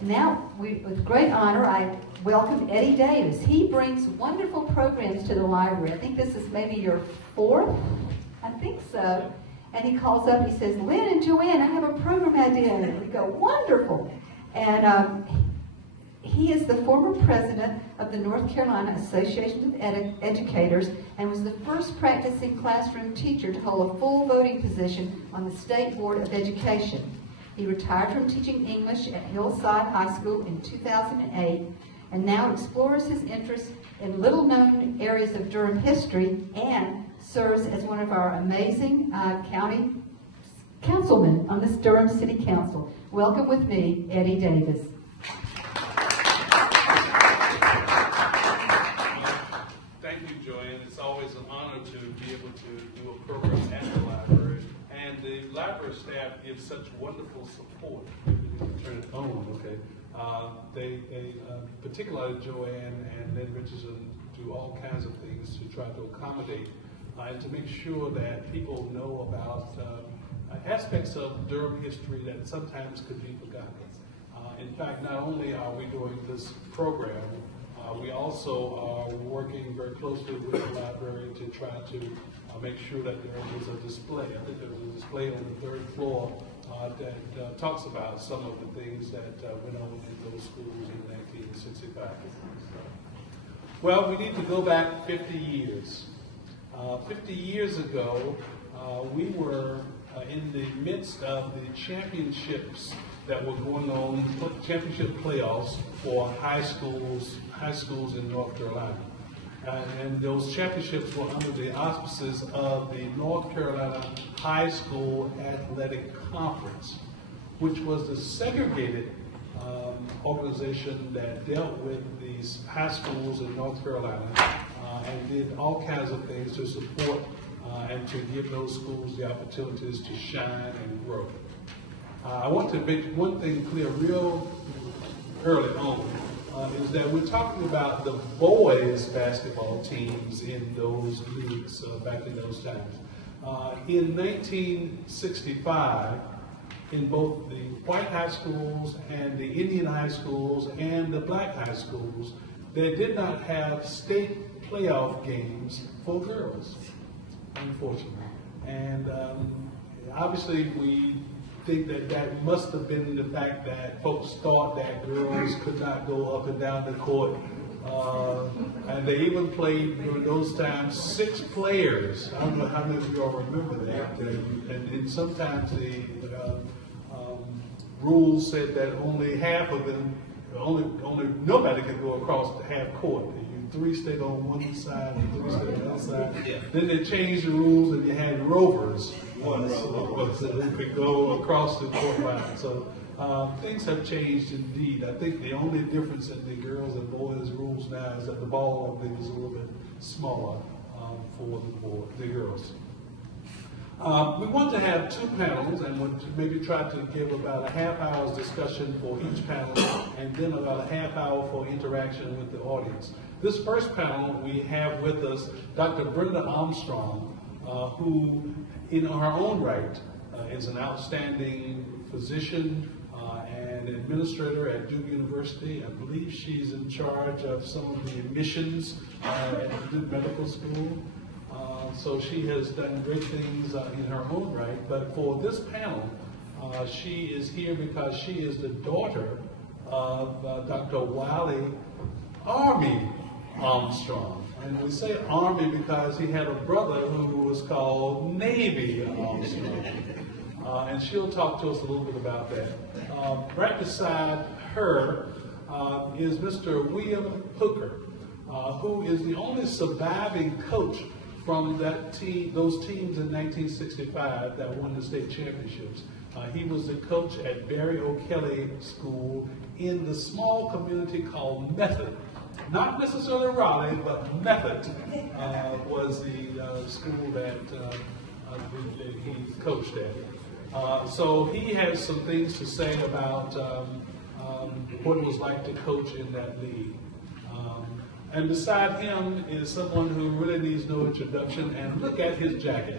Now, with great honor, I welcome Eddie Davis. He brings wonderful programs to the library. I think this is maybe your fourth? I think so. And he calls up, he says, Lynn and Joanne, I have a program idea. And we go, wonderful. And he is the former president of the North Carolina Association of Educators and was the first practicing classroom teacher to hold a full voting position on the State Board of Education. He retired from teaching English at Hillside High School in 2008 and now explores his interests in little-known areas of Durham history and serves as one of our amazing county councilmen on this Durham City Council. Welcome with me, Eddie Davis. Thank you, Joanne. It's always an honor to be able to do a program at the library. And the library staff gives such wonderful support. Turn it on, okay. They particularly Joanne and Lynn Richardson, do all kinds of things to try to accommodate and to make sure that people know about aspects of Durham history that sometimes could be forgotten. In fact, not only are we doing this program, we also are working very closely with the library to try to make sure that there is a display. I think there's a display on the third floor that talks about some of the things that went on in those schools in 1965. Well, we need to go back 50 years. 50 years ago, we were in the midst of the championships that were going on, championship playoffs for high schools in North Carolina. And those championships were under the auspices of the North Carolina High School Athletic Conference, which was the segregated organization that dealt with these high schools in North Carolina and did all kinds of things to support and to give those schools the opportunities to shine and grow. I want to make one thing clear real early on, is that we're talking about the boys basketball teams in those leagues back in those times. In 1965, in both the white high schools and the Indian high schools and the black high schools, they did not have state playoff games for girls, unfortunately. And obviously we think that that must have been the fact that folks thought that girls could not go up and down the court. And they even played during those times 6 players. I don't know how many of you all remember that. And sometimes the rules said that only half of them, only nobody could go across the half court. 3 stayed on one side and 3 stayed on the other side. Yeah. Then they changed the rules and you had rovers. So they could go across the court line. So things have changed indeed. I think the only difference in the girls and boys rules now is that the ball is a little bit smaller for the girls. We want to have 2 panels and want to maybe try to give about a half hour's discussion for each panel and then about a half hour for interaction with the audience. This first panel, we have with us Dr. Brenda Armstrong, who in her own right is an outstanding physician and administrator at Duke University. I believe she's in charge of some of the admissions at Duke Medical School. So she has done great things in her own right. But for this panel, she is here because she is the daughter of Dr. Wiley Army Armstrong. And we say Army because he had a brother who was called Navy Armstrong. And she'll talk to us a little bit about that. Right beside her is Mr. William Hooker, who is the only surviving coach from that team, those teams in 1965 that won the state championships. He was the coach at Barry O'Kelly School in the small community called Method. Not necessarily Raleigh, but Method was the school that he coached at. So he has some things to say about what it was like to coach in that league. And beside him is someone who really needs no introduction, and look at his jacket.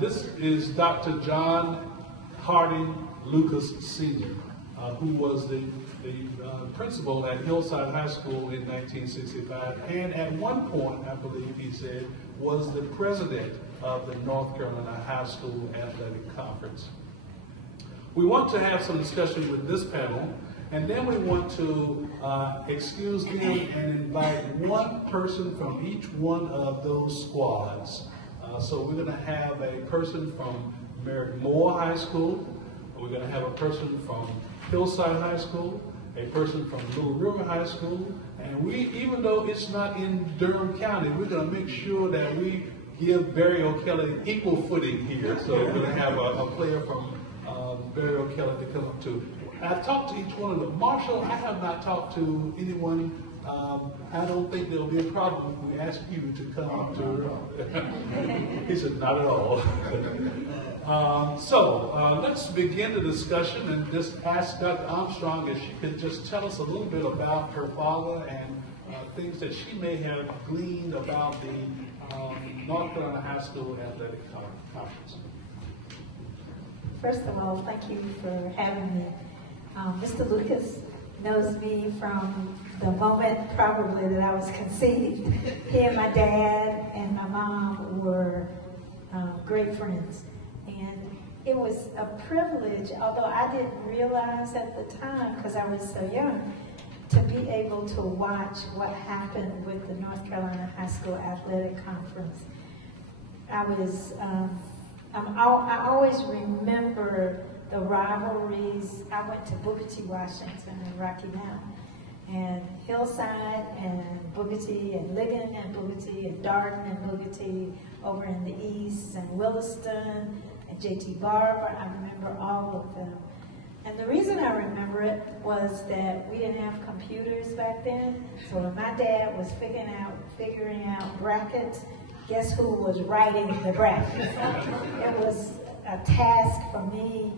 This is Dr. John Harding Lucas Sr. who was the principal at Hillside High School in 1965, and at one point, I believe he said, was the president of the North Carolina High School Athletic Conference. We want to have some discussion with this panel, and then we want to excuse them and invite one person from each one of those squads. So we're going to have a person from Merrick-Moore High School, we're going to have a person from Hillside High School, a person from Little River High School, and we, even though it's not in Durham County, we're going to make sure that we give Barry O'Kelly equal footing here. So we're going to have a player from Barry O'Kelly to come up to. I've talked to each one of them. Marshall, I have not talked to anyone. I don't think there'll be a problem if we ask you to come up to. He said, not at all. So let's begin the discussion and just ask Dr. Armstrong if she could just tell us a little bit about her father and things that she may have gleaned about the North Carolina High School Athletic Conference. First of all, thank you for having me. Mr. Lucas knows me from the moment probably that I was conceived. He and my dad and my mom were great friends. And it was a privilege, although I didn't realize at the time because I was so young, to be able to watch what happened with the North Carolina High School Athletic Conference. I always remember the rivalries. I went to Booker T. Washington and Rocky Mount, and Hillside and Booker T. and Ligon and Booker T. and Darden and Booker T. over in the east, and Williston and J.T. Barber. I remember all of them. And the reason I remember it was that we didn't have computers back then, so when my dad was figuring out brackets, guess who was writing the brackets? It was a task for me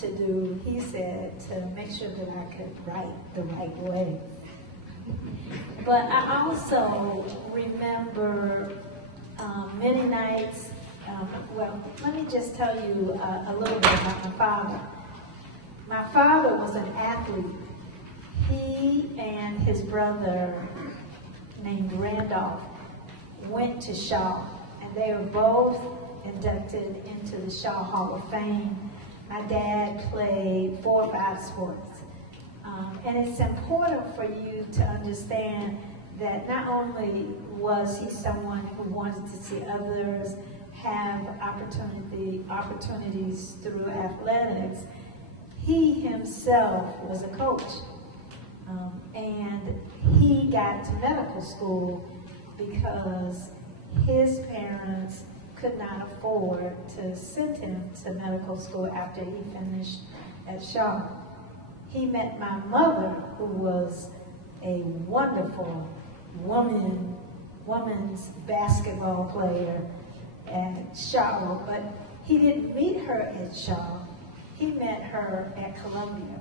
to do, he said, to make sure that I could write the right way. But I also remember many nights, well, let me just tell you a little bit about my father. My father was an athlete. He and his brother, named Randolph, went to Shaw, and they were both inducted into the Shaw Hall of Fame. My dad played 4 or 5 sports. And it's important for you to understand that not only was he someone who wanted to see others have opportunities through athletics, he himself was a coach. And he got to medical school because his parents could not afford to send him to medical school after he finished at Shaw. He met my mother, who was a wonderful women's basketball player at Shaw, but he didn't meet her at Shaw. He met her at Columbia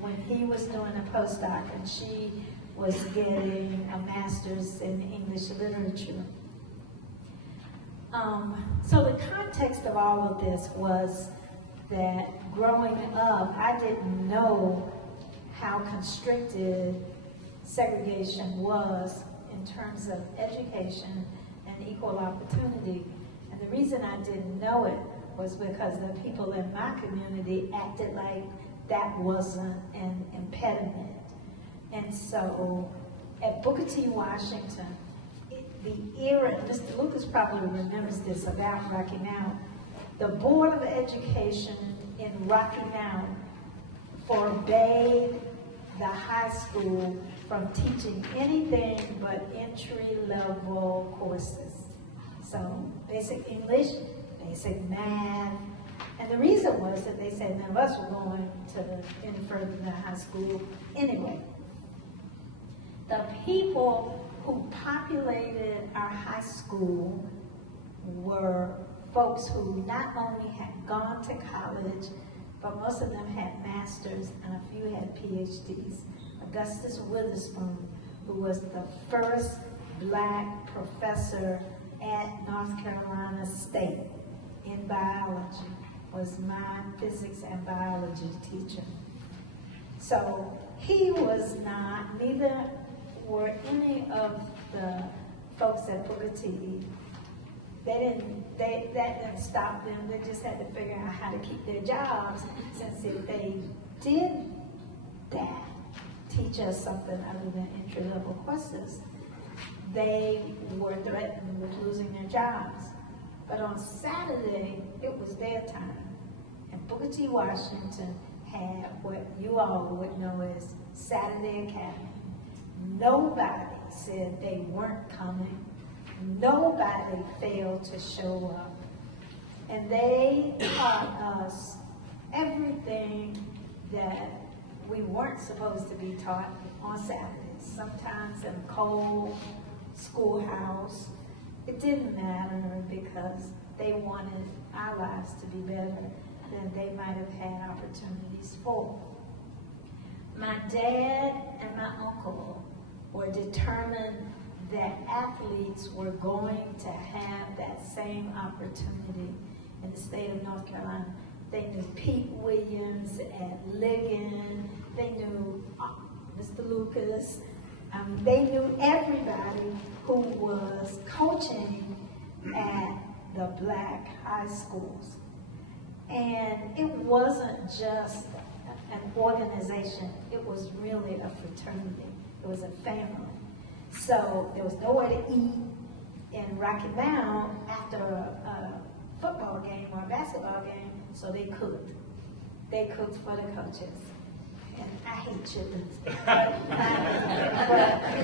when he was doing a postdoc, and she was getting a master's in English literature. So the context of all of this was that growing up, I didn't know how constricted segregation was in terms of education and equal opportunity. And the reason I didn't know it was because the people in my community acted like that wasn't an impediment. And so at Booker T. Washington, the era, Mr. Lucas probably remembers this about Rocky Mount, the Board of Education in Rocky Mount forbade the high school from teaching anything but entry-level courses. So basic English, basic math, and the reason was that they said none of us were going to any further than high school anyway. The people who populated our high school were folks who not only had gone to college, but most of them had masters and a few had PhDs. Augustus Witherspoon, who was the first black professor at North Carolina State in biology, was my physics and biology teacher. So he was not, neither were any of the folks at Booker T. That didn't stop them. They just had to figure out how to keep their jobs, since if they did that, teach us something other than entry-level courses, they were threatened with losing their jobs. But on Saturday, it was their time. And Booker T. Washington had what you all would know as Saturday Academy. Nobody said they weren't coming. Nobody failed to show up. And they taught us everything that we weren't supposed to be taught on Saturdays. Sometimes in a cold schoolhouse. It didn't matter because they wanted our lives to be better than they might have had opportunities for. My dad and my uncle were determined that athletes were going to have that same opportunity in the state of North Carolina. They knew Pete Williams at Ligon. They knew Mr. Lucas. They knew everybody who was coaching at the black high schools. And it wasn't just an organization, it was really a fraternity. It was a family. So there was nowhere to eat in Rocky Mount after a football game or a basketball game, so they cooked. They cooked for the coaches. And I hate chitlins. But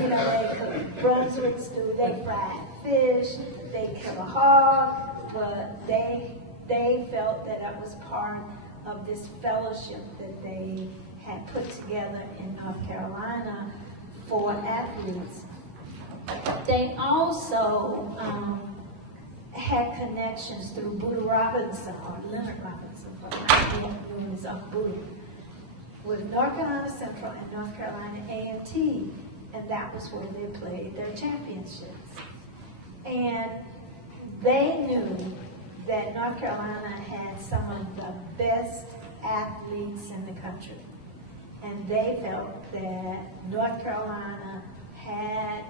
you know, they cooked Brunswick stew, they fried fish, they killed a hog, but they felt that that was part of this fellowship that they had put together in North Carolina for athletes. They also had connections through Buddha Robinson, or Leonard Robinson, but I can't do his own Buddha, with North Carolina Central and North Carolina A&T, and that was where they played their championships. And they knew that North Carolina had some of the best athletes in the country. And they felt that North Carolina had,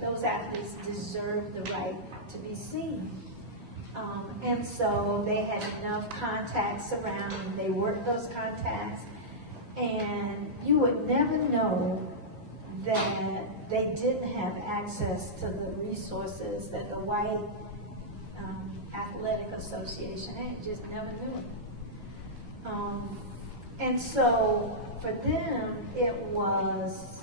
those athletes deserved the right to be seen. And so they had enough contacts around, and they worked those contacts. And you would never know that they didn't have access to the resources that the white athletic association had, just never knew it. And so for them, it was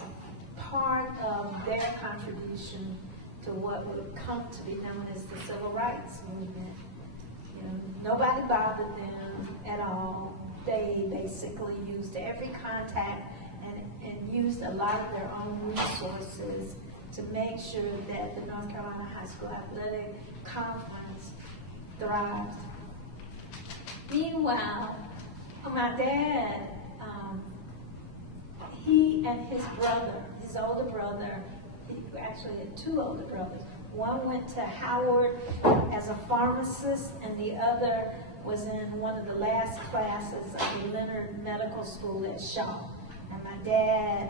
part of their contribution to what would come to be known as the civil rights movement. You know, nobody bothered them at all. They basically used every contact and used a lot of their own resources to make sure that the North Carolina High School Athletic Conference thrived. Meanwhile, my dad, he and his brother, his older brother, he actually had two older brothers. One went to Howard as a pharmacist, and the other was in one of the last classes of the Leonard Medical School at Shaw. And my dad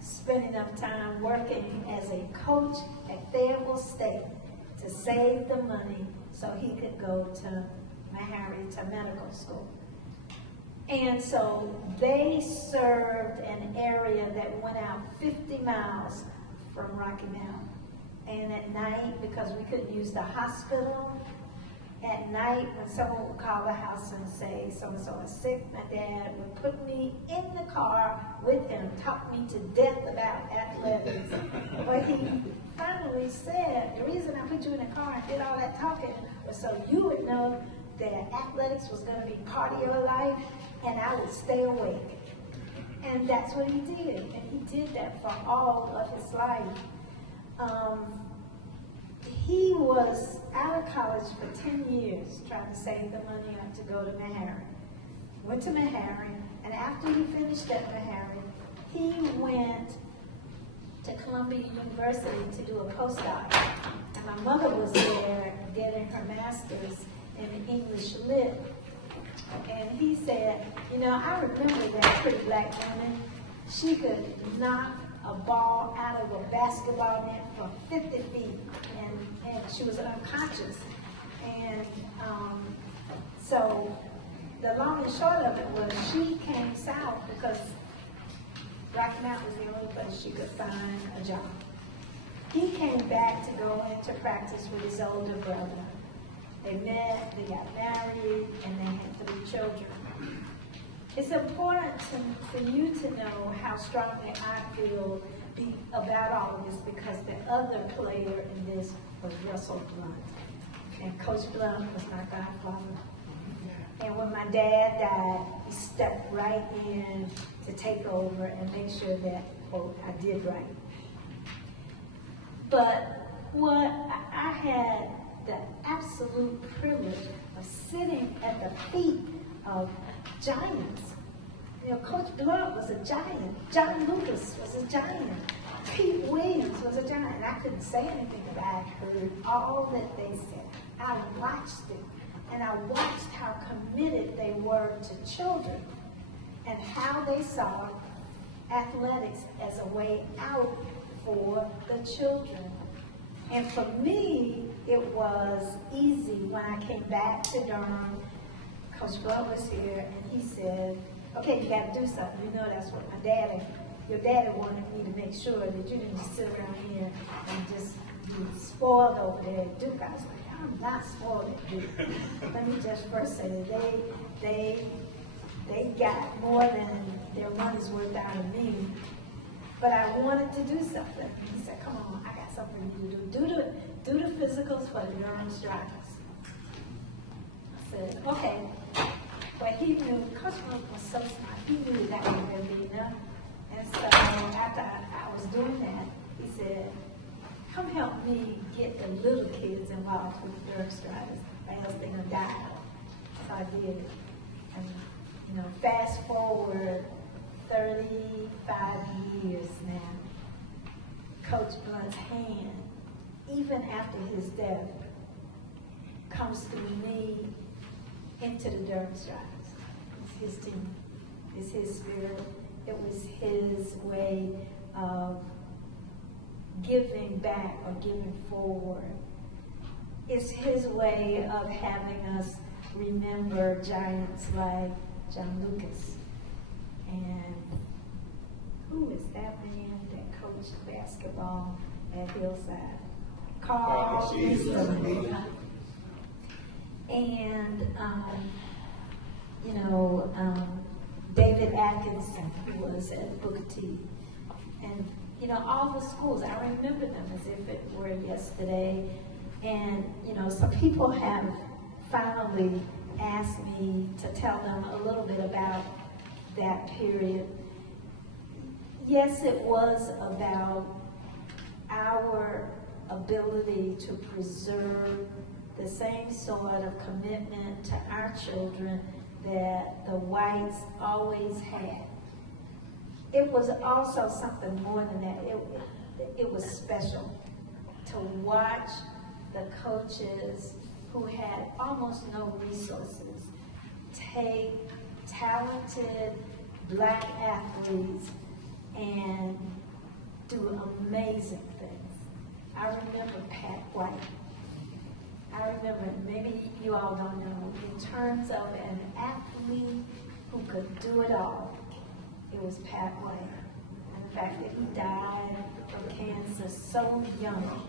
spent enough time working as a coach at Fayetteville State to save the money so he could go to Meharry to medical school. And so they served an area that went out 50 miles from Rocky Mount. And at night, because we couldn't use the hospital, at night when someone would call the house and say so-and-so is sick, my dad would put me in the car with him, talk me to death about athletics. But he finally said, the reason I put you in the car and did all that talking was so you would know that athletics was going to be part of your life, and I would stay awake. And that's what he did. And he did that for all of his life. He was out of college for 10 years trying to save the money up to go to Meharry. Went to Meharry, and after he finished at Meharry, he went to Columbia University to do a postdoc. And my mother was there getting her master's in English Lit. And he said, you know, I remember that pretty black woman. She could knock a ball out of a basketball net from 50 feet, and she was unconscious. And so the long and short of it was she came south because Rocky Mount was the only place she could find a job. He came back to go into practice with his older brother. They met, they got married, and they had 3 children. It's important for you to know how strongly I feel about all of this because the other player in this was Russell Blunt. And Coach Blunt was my godfather. And when my dad died, he stepped right in to take over and make sure that, quote, I did right. But what I had the absolute privilege of sitting at the feet of giants. You know, Coach Blunt was a giant. John Lucas was a giant. Pete Williams was a giant. I couldn't say anything, but I heard all that they said. I watched it, and I watched how committed they were to children and how they saw athletics as a way out for the children. And for me, it was easy when I came back to Durham. Coach Blunt was here, and he said, okay, you got to do something. You know, that's what your daddy wanted me to make sure that you didn't sit around here and just be spoiled over there at Duke. I was like, I'm not spoiled at Duke. Let me just first say that they got more than their money's worth out of me. But I wanted to do something. He said, come on, I got something for you to do. Do the physicals for the Durham strikers. I said, okay. But he knew, Coach Blunt was so smart, he knew that wasn't going to be enough. And so after I was doing that, he said, come help me get the little kids involved with the Durham strikers, or else they're going to die. So I did. And, you know, fast forward 35 years now, Coach Blunt's hand, even after his death, comes through me into the Durham strikers. It's his team. It's his spirit. It was his way of giving back or giving forward. It's his way of having us remember giants like John Lucas. And who is that man that coached basketball at Hillside? Carl Easterman. And, David Atkinson, who was at Booker T. And, you know, all the schools, I remember them as if it were yesterday. And, you know, some people have finally asked me to tell them a little bit about that period. Yes, it was about our ability to preserve the same sort of commitment to our children that the whites always had. It was also something more than that. It was special to watch the coaches who had almost no resources take talented black athletes and do amazing things. I remember Pat White. I remember, maybe you all don't know, in terms of an athlete who could do it all, it was Pat White. And the fact that he died from cancer so young,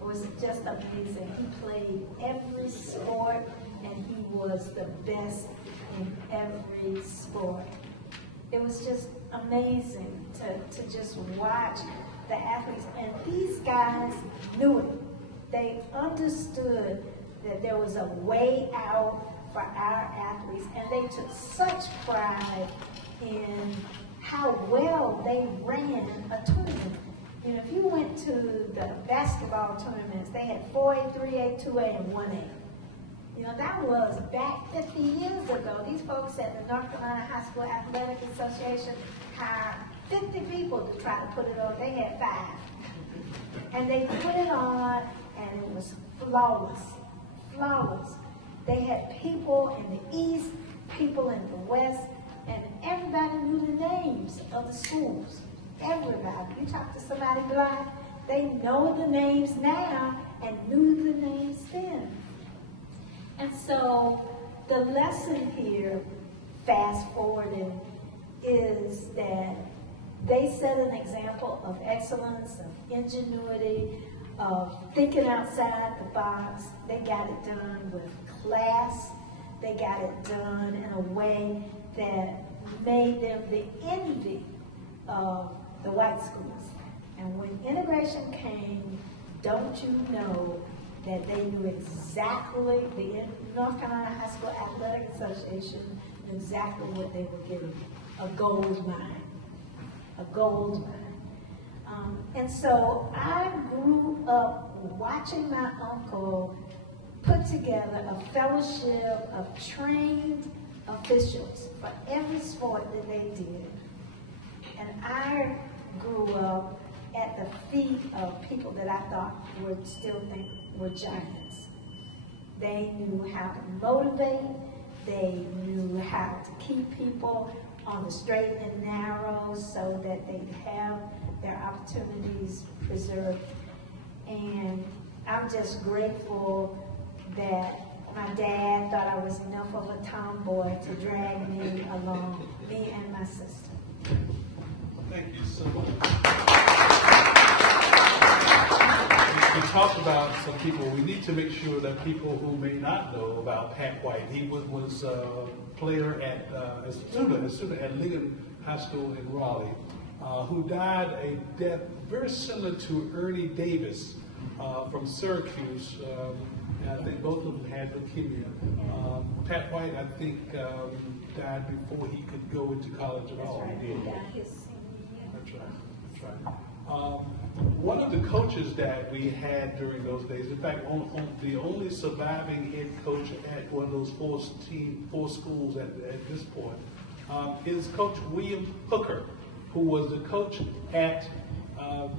it was just amazing. He played every sport and he was the best in every sport. It was just amazing to just watch the athletes. And these guys knew it. They understood that there was a way out for our athletes, and they took such pride in how well they ran a tournament. You know, if you went to the basketball tournaments, they had 4A, 3A, 2A, and 1A. You know, that was back 50 years ago. These folks at the North Carolina High School Athletic Association hired 50 people to try to put it on. They had 5. And they put it on, and it was flawless, flawless. They had people in the east, people in the west, and everybody knew the names of the schools. Everybody. You talk to somebody black, they know the names now and knew the names then. And so the lesson here, fast forwarding, is that they set an example of excellence, of ingenuity, of thinking outside the box. They got it done with class. They got it done in a way that made them the envy of the white schools. And when integration came, don't you know that they knew exactly, the North Carolina High School Athletic Association knew exactly what they were getting, a gold mine, a gold mine. And so I grew up watching my uncle put together a fellowship of trained officials for every sport that they did. And I grew up at the feet of people that I thought would still think were giants. They knew how to motivate. They knew how to keep people on the straight and narrow so that they'd have their opportunities preserved. And I'm just grateful that my dad thought I was enough of a tomboy to drag me along, me and my sister. Thank you so much. We talked about some people. We need to make sure that people who may not know about Pat White, he was a player at, a student at Lincoln High School in Raleigh, who died a death very similar to Ernie Davis from Syracuse. And I think both of them had leukemia. Pat White, I think, died before he could go into college at all. That's right. He did. That's right. That's right. One of the coaches that we had during those days, in fact, the only surviving head coach at one of those four schools at this point, is Coach William Hooker, who was the coach at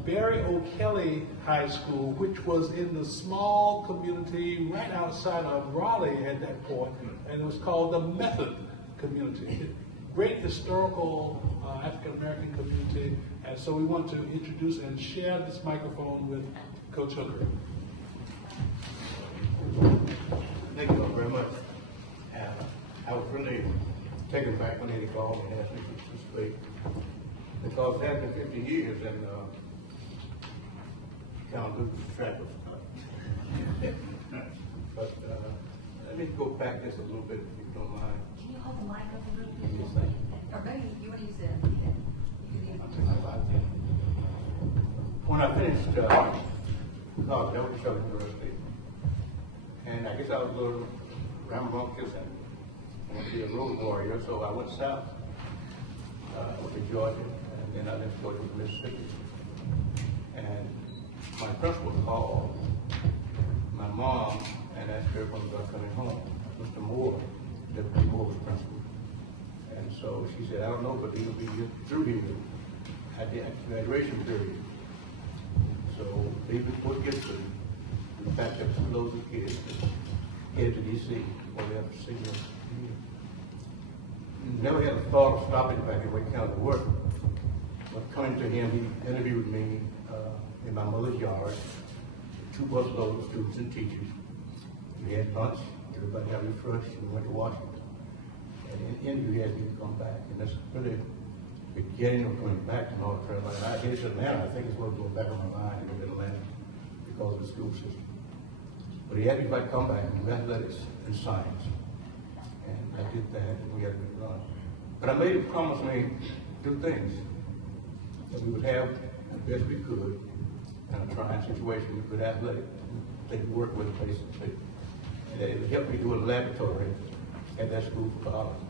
Barry O'Kelly High School, which was in the small community right outside of Raleigh at that point, and it was called the Method community. Great historical African-American community, and so we want to introduce and share this microphone with Coach Hooker. Thank you very much. I was really taken back when they called and asked me to speak, because it has been 50 years and kind of lose track of stuff. But let me go back just a little bit, if you don't mind. Can you hold the mic up a little bit? Yes, Or maybe you want to use it. When I finished college, I went to Southern University, and I guess I was a little rambunctious and wanted to be a road warrior, so I went south, went to Georgia, and then I left Georgia to Mississippi. And my principal called my mom and asked her when I was coming home. Mr. Moore, Deputy Moore was principal. And so she said, I don't know, but he'll be through here at the graduation period. So David Fort Gibson, we packed up some loads of kids and headed to D.C. where they have to see us. Never had a thought of stopping back in Wake County to work. But coming to him, he interviewed me in my mother's yard, 2 bus loads of students and teachers. We had lunch, everybody got refreshed, and we went to Washington. And in the interview, he asked me to come back, and that's really the beginning of coming back to North Carolina. I headed to Atlanta. I think it's what's going back on my mind to go to Atlanta because of the school system. But he asked me if I'd come back in athletics and science. And I did that, and we had a good run. But I made him promise me 2 things. That we would have the best we could in a trying situation with athletic, they could work with the places. And that it would help me do a laboratory at that school for college.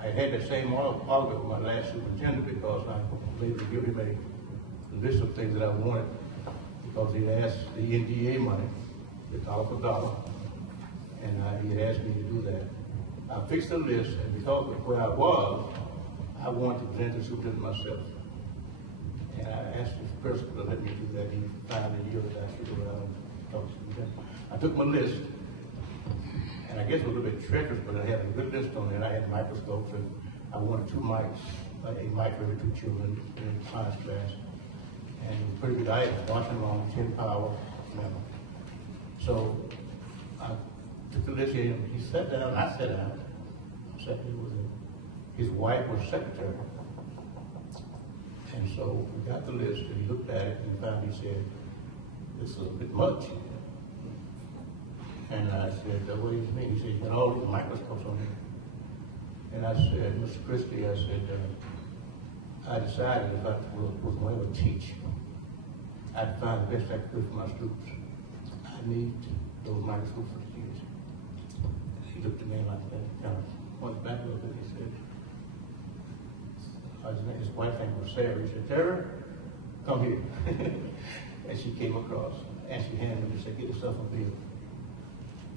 I had that same argument with my last superintendent because I was able to give him a list of things that I wanted because he asked the NDA money, the dollar for dollar, and he had asked me to do that. I fixed the list, and because of where I was, I wanted to present the superintendent myself. And I asked the principal to let me do that. He finally yielded. I should go around and talk to the superintendent. I took my list, And I guess it was a little bit treacherous, but I had a good list on it. I had microscopes, and I wanted 2 mics, a mic for every 2 children in science class. And it was pretty good. I had watching on 10 power level. So I took the list in, he sat down, I sat down. His wife was secretary. And so we got the list, and he looked at it, and finally said, "This is a bit much." And I said, "What do you mean?" He said, "You got all these microscopes on here." And I said, "Mr. Christie," I said, I decided if I was going to ever teach, I'd find the best I could for my students. I need those microscopes for the kids. He looked at me like that, kind of went back a little bit. He said, his wife name was Sarah. He said, "Tara, come here." And she came across, and she handed me and said, "Get yourself a bill."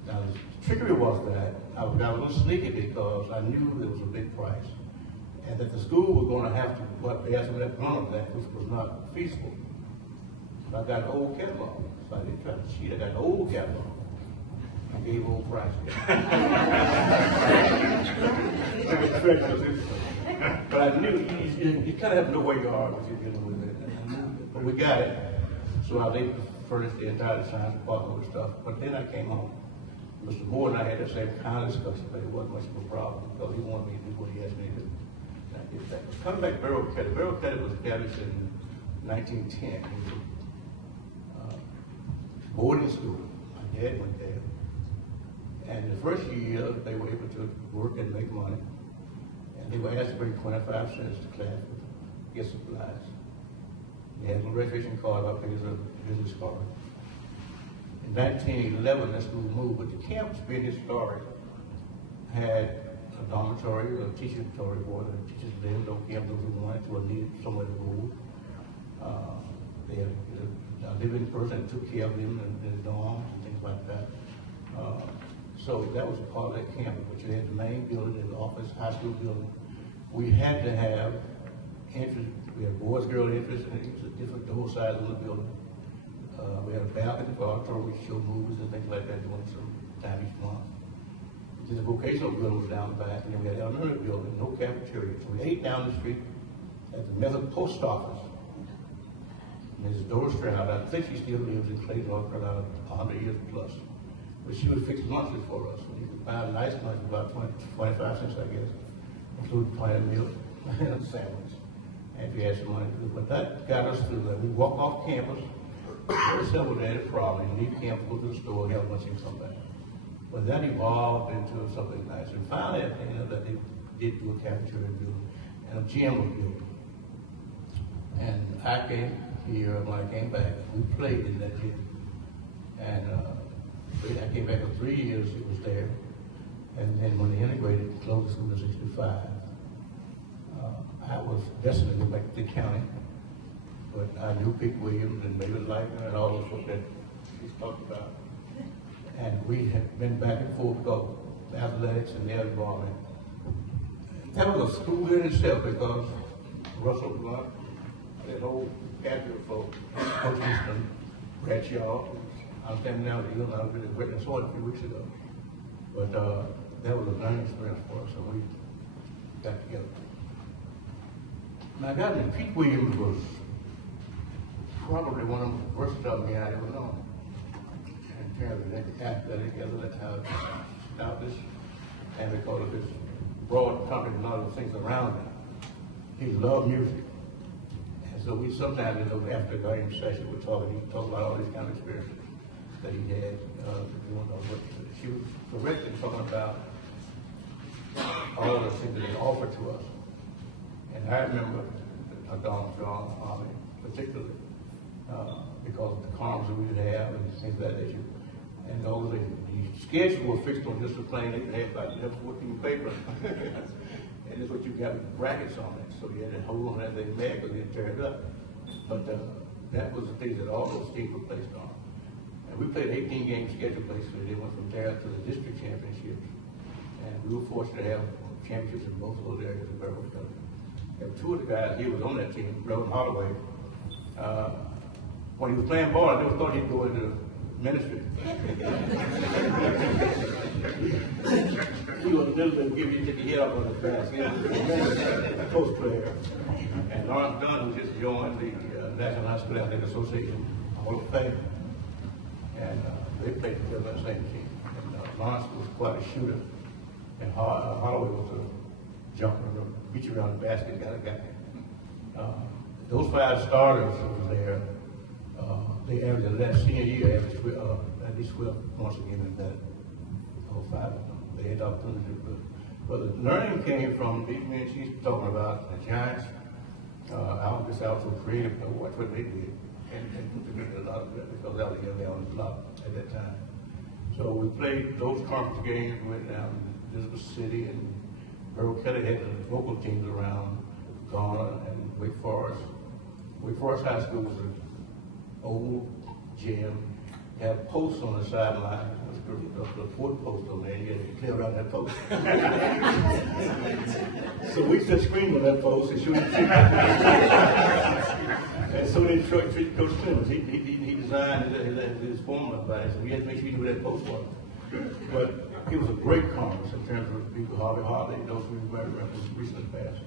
Now, the trickery was that I was a little sneaky because I knew there was a big price, and that the school was going to have to bear some of that brunt of that, which was not feasible. So I got an old catalog, so I didn't try to cheat. I got an old catalog. I gave old prices. But I knew you kind of have to know where you are when you're dealing with it. But we got it. So I was able to furnish the entire science department with stuff. But then I came home. Mr. Moore and I had the same kind of discussion, but it wasn't much of a problem because he wanted me to do what he asked me to do. And I did that. Coming back to Merrick-Moore. Merrick-Moore was established in 1910. It was a boarding school. My dad went there. And the first year, they were able to work and make money. And they were asked to bring 25 cents to class to get supplies. They had a registration card up there as a business card. In 1911, that school moved, but the campus being historic had a dormitory, a teaching dormitory where the teachers lived on campus who wanted to or needed somewhere to move. They had a living person that took care of them in the dorms and things like that. So that was a part of that campus, but you had the main building, the office, high school building. We had to have entrance, we had boys, girls entrance, and it was a different door size on the building. We had a balcony for auditorium, we showed movies and things like that during some time each month. The vocational building was down the back, and then we had the elementary building, no cafeteria. So we ate down the street at the Method Post Office. Mrs. Doris Stroud, I think she still lives in Clayton, North Carolina, 100 years plus. But she would fix lunches for us. You could buy a nice lunch, about 25 cents, I guess, including pint of milk and a sandwich. And if you had some money to do. But that got us through that. We walk off campus, very simple day, probably, leave campus, go to the store, have lunch, and come back. But that evolved into something nice. And finally, at the end of that, they did do a cafeteria building, and a gym was built. And I came here, when I came back, we played in that gym. And I came back for 3 years, it was there. And then when they integrated, it closed the school in 65. I was destined to go back to the county, but I knew Pete Williams and David Lightner and all those folks that he's talked about. And we had been back and forth because athletics and their involvement. That was a school in itself because Russell Blunt, that whole cadre of folks, Coach Easton, Bradshaw, I was standing down at the hill, I was really waiting, I saw it a few weeks ago. But that was a learning experience for us, and we got together. Now, Pete Williams was probably one of the worst of me I ever known. In terms of that athletic, stoutness, and because of his broad topic and all the things around him. He loved music. And so we sometimes in those after game sessions would talk about all these kind of experiences that he had. She was correct in talking about all of the things that he offered to us. And I remember Don John Army particularly because of the columns that we would have and things of that nature. And all the schedules were fixed on just a plain, they had about 14 paper. And that's what you got with brackets on it. So you had to hold on that thing there because you'd tear it up. But that was the things that all those teams were placed on. And we played 18-game schedule basically. They went from there to the district championships. And we were fortunate to have championships in both of those areas of Beverly County. And two of the guys here was on that team, Reverend Holloway. When he was playing ball, I never thought he'd go into ministry. little bit, give you, take your head off on the basket. A post player. And Lawrence Dunn, who just joined the National High School Athletic Association Hall of Fame. And they played together on the same team. And Lawrence was quite a shooter. And Holloway was a jumper, beat you around the basket, got a guy. Those 5 starters over there, they averaged that senior year, averaged at least 12 points a game and better. All 5 of them. They had the opportunity to do. But the learning came from these men she's talking about, the Giants. I was just out so creative to watch what they did. And put together a lot of that because I was there on the block at that time. So we played those conference games, we went down to Elizabeth City, and Earl Kelly had the local teams around Garner and Wake Forest. Wake Forest High School was an old gym, had posts on the sideline. The 4th post on there, you had to clear around that post. So we just screamed on that post and shooting. And so they treated Coach Clemens. He designed his formula by it, so we had to make sure he knew where that post was. But it was a great conference in terms of people. Harvey Hartley, those who remember from recent past,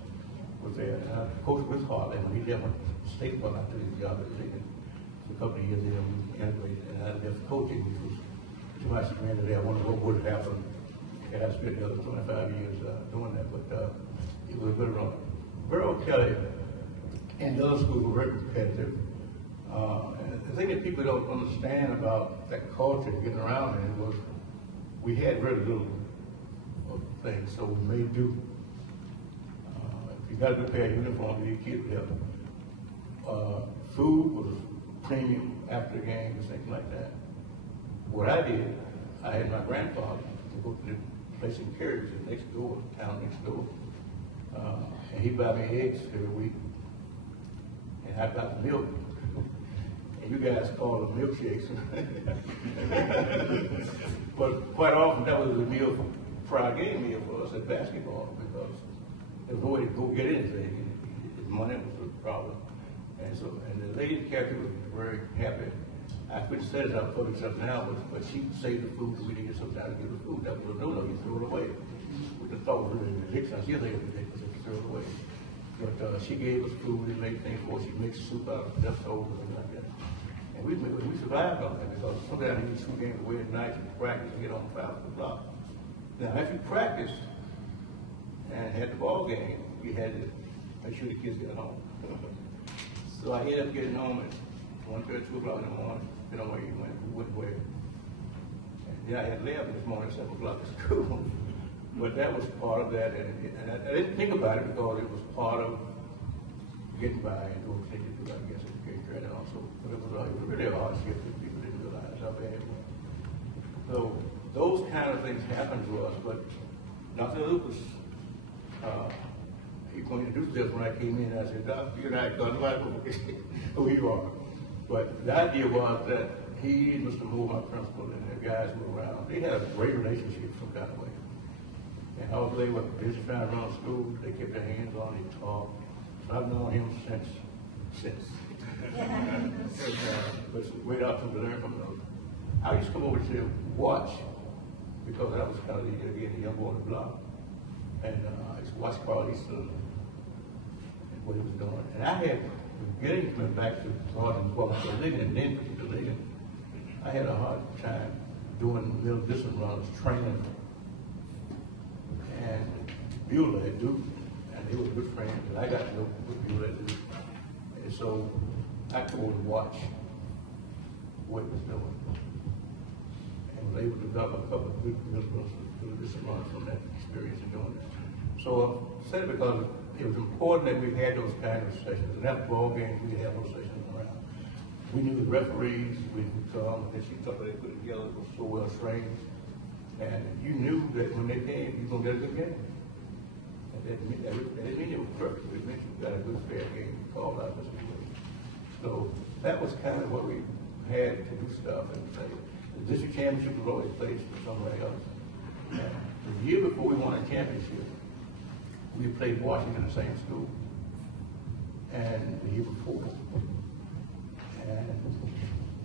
was there. And I coached with Hartley when he left state ball after his job at Lincoln. A couple of years there, we integrated, and I left coaching, which was too much to me today. I wondered what would have happened. And I spent the other 25 years doing that, but it was a good run. Burrow Kelly and the other schools were very competitive. And the thing that people don't understand about that culture getting around in it was we had very little of things, so we made do. If you got a good pair of uniforms, your kids would have. Food was premium after the game and things like that. What I did, I had my grandfather to go to the place in Carriage, next door, town next door. And he'd buy me eggs every week. And I got the milk. And you guys call them milkshakes. But quite often that was the meal for our game meal for us at basketball because there was no way to go get anything. Money was a problem. And the lady character was very happy. I couldn't say it out public stuff now, but she saved the food so we didn't get some time to give the food. That was a no-no, you throw it away. With the thought was really ridiculous. She was ridiculous if you throw it away. But she gave us food, we made things for us. She mixed soup out of leftovers and things like that. And we survived on that because sometimes you get 2 games away at night, you practice and get on 5 o'clock. Now, if you practiced and had the ball game, you had to make sure the kids got home. So I ended up getting home at 1:30, 2 o'clock in the morning, depending on where you went, we went where. And then I had left this morning at 7 o'clock at school. But that was part of that, and I didn't think about it because it was part of getting by and doing things to do, I guess, and getting credit also. But it was really a hardship that people didn't realize how bad it was. So those kind of things happened to us, but Dr. Lucas, he going to do this when I came in. I said, Doc, you're not going to who you are. But the idea was that he and Mr. Moore, my principal, and the guys who were around, they had a great relationship some kind of way. And although they were busy trying to run school, they kept their hands on him, talked. So I've known him since. But it's a great opportunity to learn from those. I used to come over to watch, because I was kind of, again, the young boy on the block. And I used to watch Carl Easton and what he was doing. And I had, getting him back to Northern Quality Living, and then to Living, I had a hard time doing middle distance runs, training. And Bueller at Duke, and they were good friends, and I got to know Bueller at Duke. And so I come over to watch what he was doing. And was able to develop a couple of good middle distance runs from that experience in doing that. So I said it because it was important that we had those kind of sessions. And after ball games, we had those sessions around. We knew the referees, we come, and she thought they put it together, it was so well trained. And you knew that when they came, you were going to get a good game. And that didn't mean it was perfect. It meant you got a good, fair game called out this way. So that was kind of what we had to do stuff. And the district championship was always played somewhere else. And the year before we won a championship, we played Washington in the same school. And the year before, and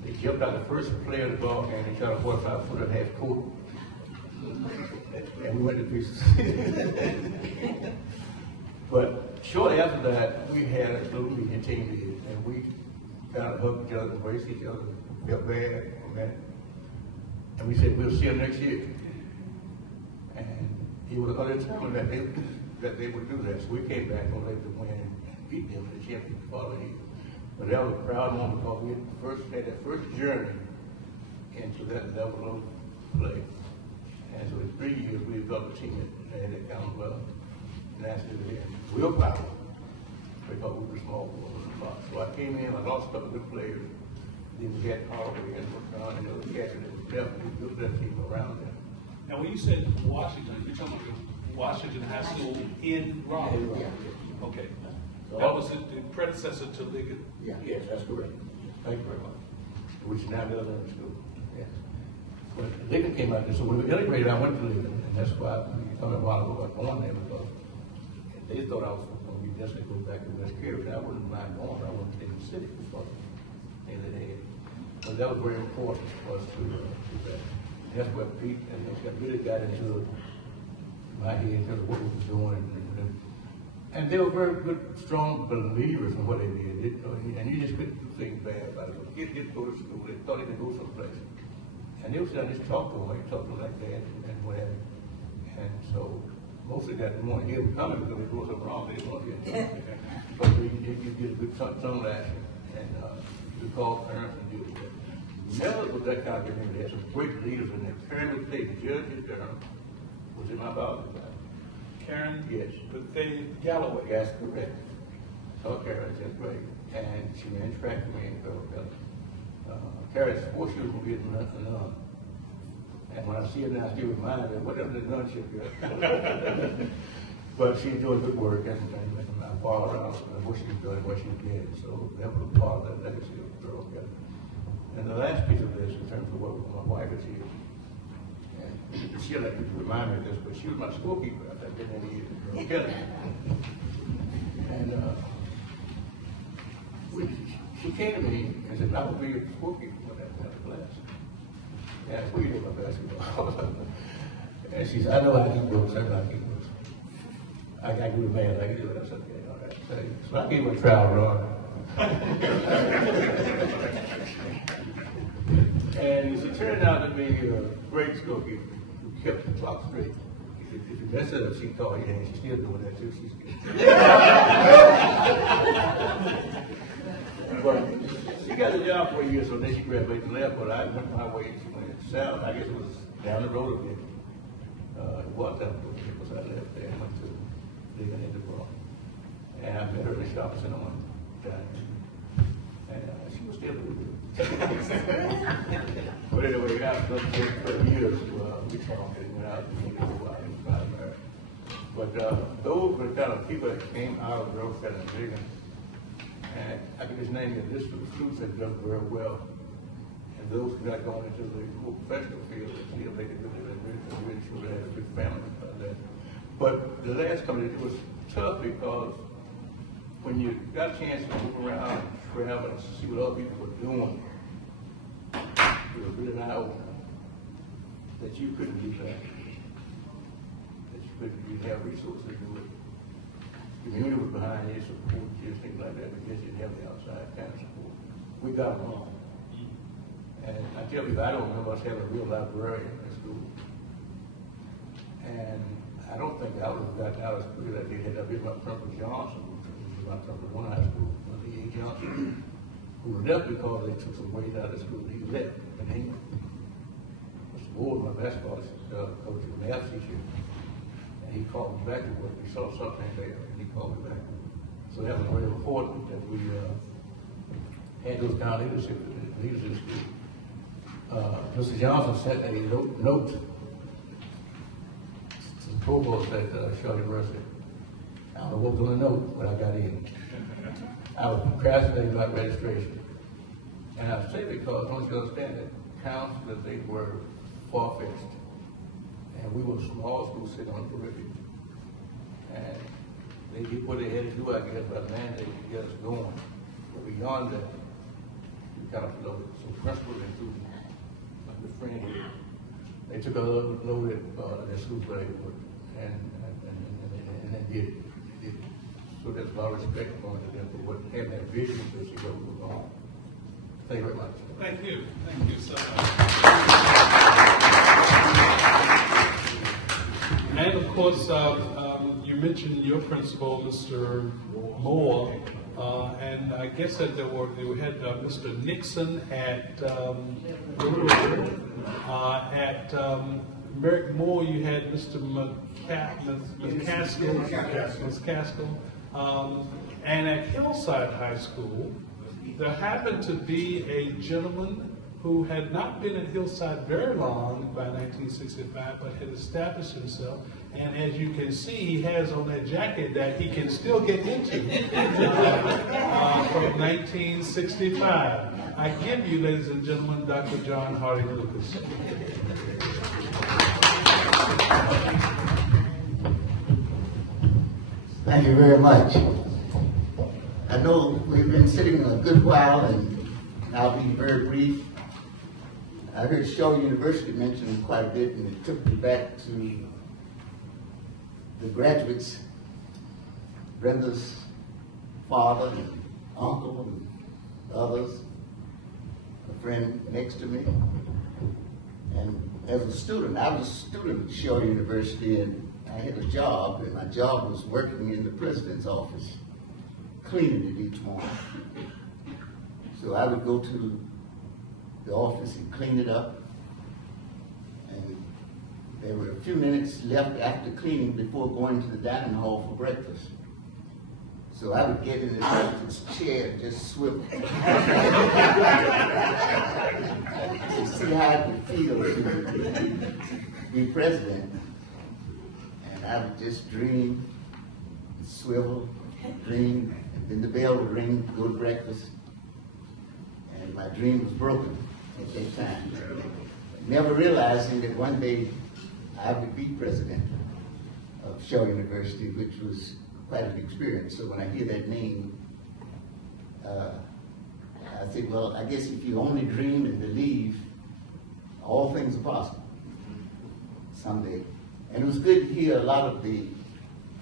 they jumped out the first player of the ball game and shot a 45-footer half court. and we went to pieces. But shortly after that, we had a little meeting, team meeting, and we kind of hugged each other, embraced each other, felt bad, man. And we said, we'll see them next year. And it was undetermined that they would do that. So we came back on later to win and beat them in the championship the following year. But that was a proud moment because we had that first journey into that level of play. And so in 3 years, we developed a team that had that kind of national willpower because we were small. So I came in, I lost a couple of good players. Then we had Holloway and McCon and other catchers that definitely built that team around them. Now, when you said Washington, you're talking about Washington High School in Raleigh? Okay. That was the predecessor to Liggett? Yeah. Yes, that's correct. Thank you very much. Which is now the other school. Yeah. But Liggett came out there, so when we integrated, I went to Liggett, and that's why we come a while ago, I going there because they thought I was going to be destined to go back to West Carolina. I wouldn't mind going, I wanted to stay in the city before they had. But that was very important for us to do that. That's what Pete and really got into my head in terms of what we were doing. And they were very good, strong believers in what they did. And you just couldn't do things bad about it. Kids didn't go to school, they thought they could go someplace. And they would say, I just talk to them, I talk to them like that and whatever. And so most of that didn't want to hear them coming because they do something wrong, they didn't want to hear them. But you get a good tongue lashing and you call parents and deal with that. Never was that kind of thing. They had some great leaders in there. Karen was the judge in Durham was in my biology class. Karen? Yes. But they, Galloway? That's correct. So Karen, that's great. And she ran track for me in Philadelphia. Karen's 4 shoes will be a nun. And when I see her now, I still remind her, whatever the nunship is. But she's doing good work, and I follow around what she's doing, what she's getting. So that was part of that legacy of the girl. And the last piece of this, in terms of what my wife is here, and she'll like to remind me of this, but she was my schoolkeeper. I've been there years. Okay. And she came to me and said, I will be your schoolkeeper for that class. And we did my basketball. And she said, I know I can books, I know I can books. I can do the math, I can do it. I said, okay, all right. So I gave her a trial run. And she turned out to be a great schoolkeeper who kept the clock straight. If you mess it up, she called you, and she's still doing that too. She's But she got a job for a year, so then she graduated and left. But I went my way. She went south. I guess it was down the road a bit. It was down the road because I left there and went to living in Durham. And I met her in the shopping center one time. And she was still doing it. But anyway, after 30 years, we talked and went out and went a while and got married. But those were the kind of people that came out of Grove and Michigan. And I can just name you this for the students that done very well. And those who got gone into the more professional field, they still make it good. They're really sure they had a good family. But the last company, it was tough because when you got a chance to move around and travel and see what other people were doing, it was really an eye-opener that you couldn't do that. That you couldn't have resources to do it. The community was behind you, support you, things like that, because you didn't have the outside kind of support. We got along. And I tell people, I don't remember us having a real librarian in school. And I don't think I would have gotten out of school that they had that big about Trump Johnson, who was from one high school, E.A. Johnson, who left because they took some weight out of school. He left in England. Mr. Moore, my basketball coach, and math teacher, and he called me back to work. He saw something there, and he called me back. So that was very important that we had those kind of leaders in school. Mr. Johnson sent a note to the provost at Charlotte University. I don't know what was on the note when I got in. I was procrastinating about registration. And I say because I want you to understand that counselors, they were far-fetched. And we were a small school sitting on the periphery. And they did what they had to do, I guess, by the mandate to get us going. But beyond that, we kind of floated. So principals and students, like the friend here, They took a load at school for and they did it. They did it. So there's a lot of respect for them for what having that vision to see what was going on. Thank you very much. Thank you. Thank you so much. And of course, you mentioned your principal, Mr. Moore, and I guess that you had Mr. Nixon at Merrick-Moore. You had Mr. McCaskill, and at Hillside High School, there happened to be a gentleman who had not been at Hillside very long by 1965, but had established himself. And as you can see, he has on that jacket that he can still get into from 1965. I give you, ladies and gentlemen, Dr. John Harding Lucas. Thank you very much. I know we've been sitting a good while, and I'll be very brief. I heard Shaw University mentioned quite a bit, and it took me back to the graduates, Brenda's father and uncle and others, a friend next to me. And as a student, I was a student at Shaw University, and I had a job, and my job was working in the president's office, cleaning it each morning. So I would go to the office and clean it up, and there were a few minutes left after cleaning before going to the dining hall for breakfast. So I would get in the president's chair and just swivel to see how it would feel to be president. And I would just dream, swivel, dream, and then the bell would ring, go to breakfast, and my dream was broken at that time. Never realizing that one day I would be president of Shaw University, which was quite an experience. So when I hear that name, I think, well, I guess if you only dream and believe, all things are possible someday. And it was good to hear a lot of the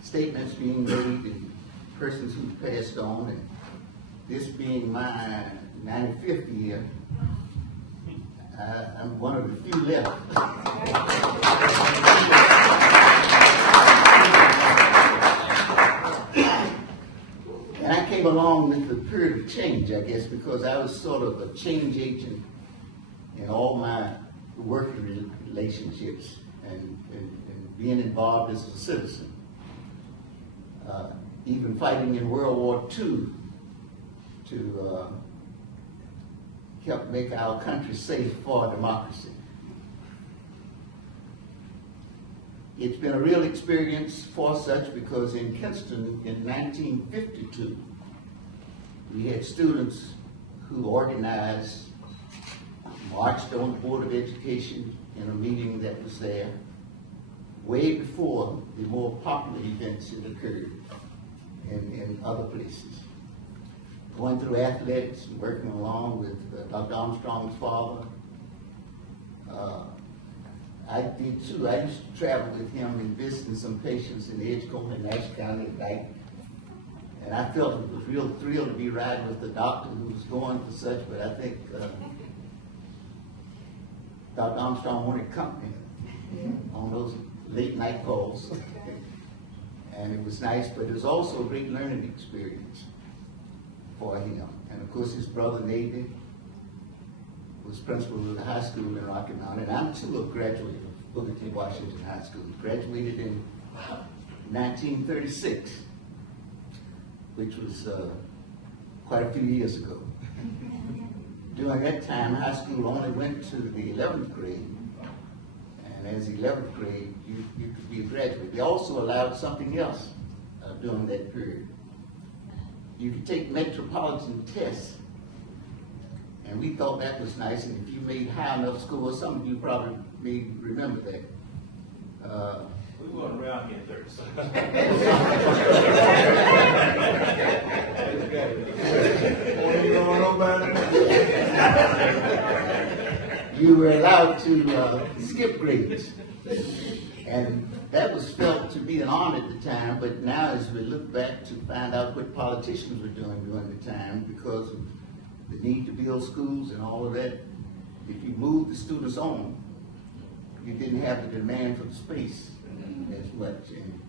statements being made and persons who passed on, and this being my 95th year, I'm one of the few left. And I came along with the period of change, I guess, because I was sort of a change agent in all my working relationships and being involved as a citizen. Even fighting in World War II to help make our country safe for democracy. It's been a real experience for such because in Kinston in 1952, we had students who organized, marched on the Board of Education in a meeting that was there way before the more popular events that occurred in other places. Going through athletics and working along with Dr. Armstrong's father. I did too. I used to travel with him and visiting some patients in Edgecombe and Nash County at night. And I felt it was real thrill to be riding with the doctor who was going for such, but I think Dr. Armstrong wanted company on those late night calls. And it was nice, but it was also a great learning experience for him. And of course, his brother Navy was principal of the high school in Rocky Mount, and I'm too a graduate of Booker T. Washington High School. Graduated in 1936, which was quite a few years ago. During that time, high school only went to the 11th grade, and as 11th grade, you could be a graduate. They also allowed something else during that period. You could take metropolitan tests, and we thought that was nice, and if you made high enough scores, some of you probably may remember that. We weren't around here 36. you were allowed to skip grades. And that was felt to be an honor at the time, but now as we look back to find out what politicians were doing during the time, because of the need to build schools and all of that, if you moved the students on, you didn't have the demand for the space as much, and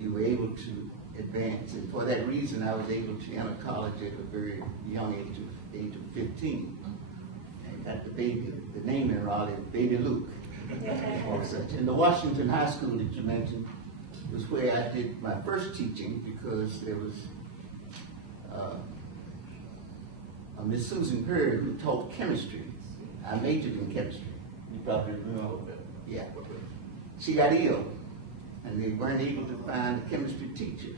you were able to advance. And for that reason, I was able to enter college at a very young age of 15. And got the name in Raleigh, Baby Luke. Or such. And the Washington High School that you mentioned was where I did my first teaching, because there was a Miss Susan Perry who taught chemistry. I majored in chemistry. You probably remember that. Yeah. She got ill, and they weren't able to find a chemistry teacher.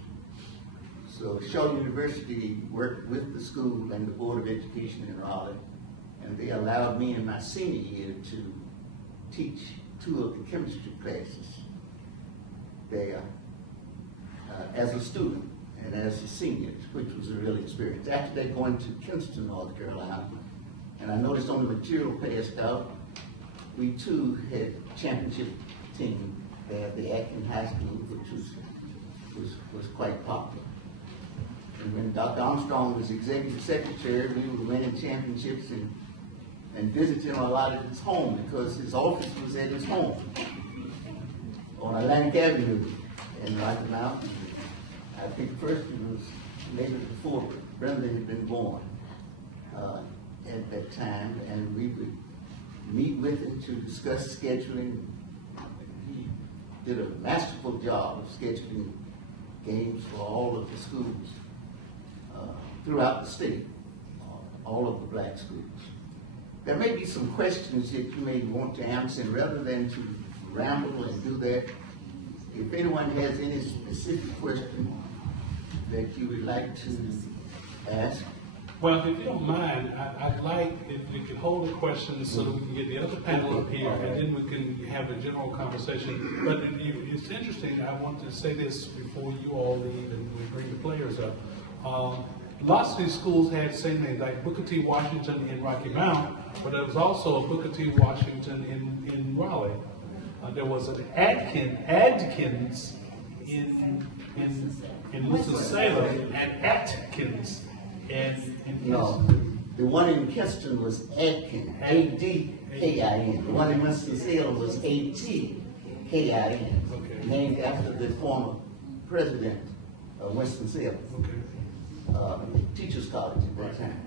So Shaw University worked with the school and the Board of Education in Raleigh, and they allowed me in my senior year to teach 2 of the chemistry classes there as a student and as a senior, which was a real experience. After that, going to Kinston, North Carolina, and I noticed on the material passed out, we too had a championship team there at the Atkins High School, which was quite popular. And when Dr. Armstrong was executive secretary, we were winning championships and visited him a lot at his home, because his office was at his home on Atlantic Avenue in Rocky Mount. I think first it was maybe before Brenda had been born at that time, and we would meet with him to discuss scheduling. He did a masterful job of scheduling games for all of the schools throughout the state, all of the black schools. There may be some questions that you may want to answer, and rather than to ramble and do that, if anyone has any specific question that you would like to ask. Well, if you don't mind, I'd like if you could hold the questions so that we can get the other panel up here, and then we can have a general conversation. But it's interesting, I want to say this before you all leave and we bring the players up. Lots of these schools had the same names, like Booker T. Washington in Rocky Mount, but there was also a Booker T. Washington in Raleigh. There was an Adkins in Winston-Salem, and Atkins in No, the one in Kinston was Adkin, A-D-K-I-N. The one in Winston-Salem was A-T-K-I-N, Okay. named after the former president of Winston-Salem. Okay. Teachers College at that time.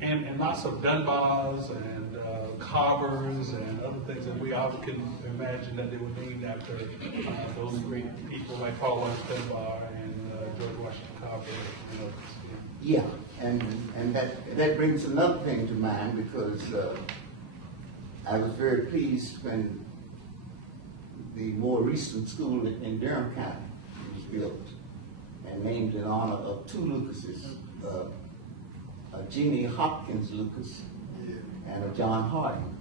And lots of Dunbars and Carvers and other things that we all can imagine that they were named after those great people like Paul West Dunbar and George Washington Carver and others. Yeah, and that brings another thing to mind, because I was very pleased when the more recent school in Durham County was built and named in honor of 2 Lucases, Jeannie Hopkins Lucas and a John Harding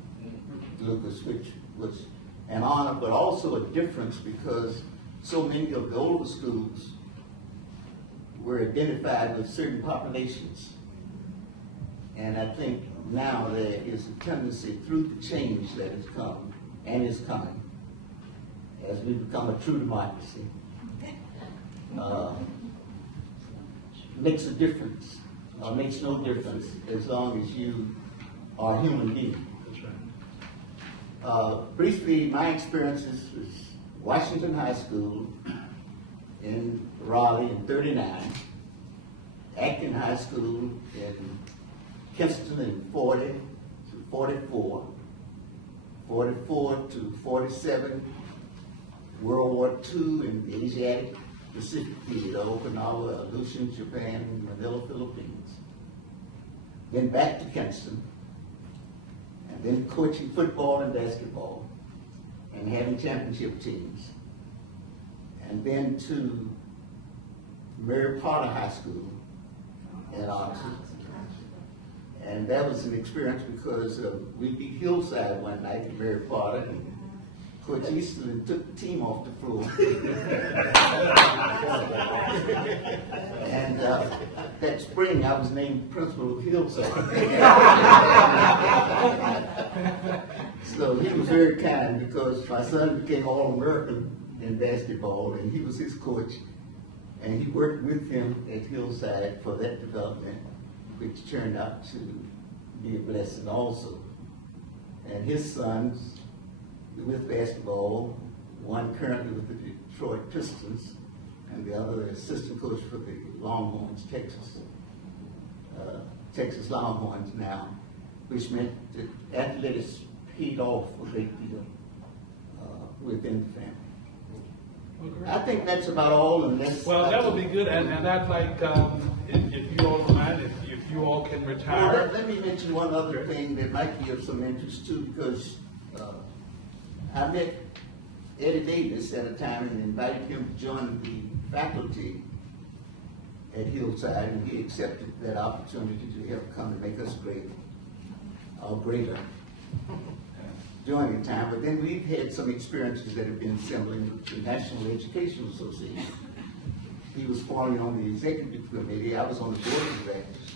Lucas, which was an honor, but also a difference, because so many of the older schools were identified with certain populations. And I think now there is a tendency through the change that has come and is coming, as we become a true democracy, makes a difference, or makes no difference, as long as you are a human being. That's right. Briefly, my experiences was Washington High School in Raleigh in '39, Acton High School in Kinston in 40 to 44, 44 to 47, World War II in the Asiatic Pacific Theater, Okinawa, Aleutian, Japan, Manila, Philippines. Then back to Kinston, and then coaching football and basketball, and having championship teams. And then to Merrick-Moore High School in Oxford. And that was an experience, because we beat Hillside one night at Merrick-Moore, and Coach Eastland took the team off the floor. And that spring, I was named principal of Hillside. So he was very kind because my son became All-American in basketball, and he was his coach. And he worked with him at Hillside for that development, which turned out to be a blessing also. And his sons with basketball, one currently with the Detroit Pistons, and the other assistant coach for the Longhorns, Texas Longhorns now, which meant that athletics paid off a great deal within the family. I think that's about all, unless... Well, that would be good, and I'd like, if you all don't mind, if you all can retire. Well, let me mention one other thing that might be of some interest too, because I met Eddie Davis at a time and invited him to join the faculty at Hillside, and he accepted that opportunity to help come and make us great, or greater during the time. But then we've had some experiences that have been assembling with the National Education Association. He was formerly on the executive committee. I was on the board of directors.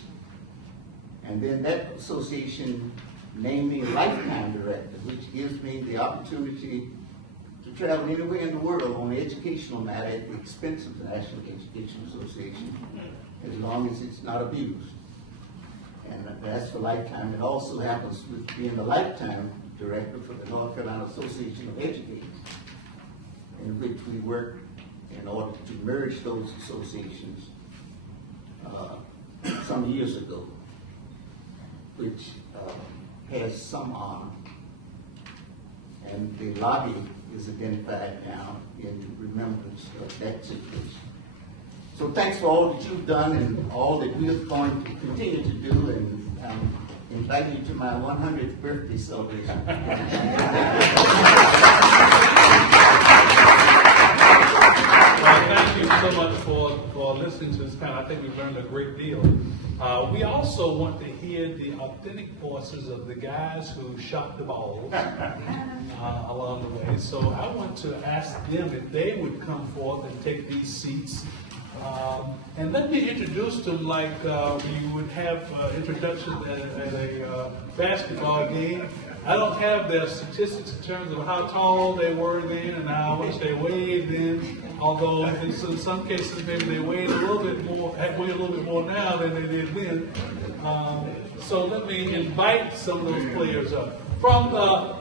And then that association named me a lifetime director, which gives me the opportunity to travel anywhere in the world on an educational matter at the expense of the National Education Association, as long as it's not abused. And that's for lifetime. It also happens with being a lifetime director for the North Carolina Association of Educators, in which we work in order to merge those associations some years ago, which has some honor. And the lobby is identified now in remembrance of that situation. So thanks for all that you've done and all that we're going to continue to do, and invite you to my 100th birthday celebration. Well, thank you so much for listening to this panel. I think we've learned a great deal. We also want to hear the authentic voices of the guys who shot the balls along the way. So I want to ask them if they would come forth and take these seats. And let me introduce them like we would have introductions at a basketball game. I don't have their statistics in terms of how tall they were then and how much they weighed then, although in some cases maybe they weighed a little bit more now than they did then. So let me invite some of those players up. From the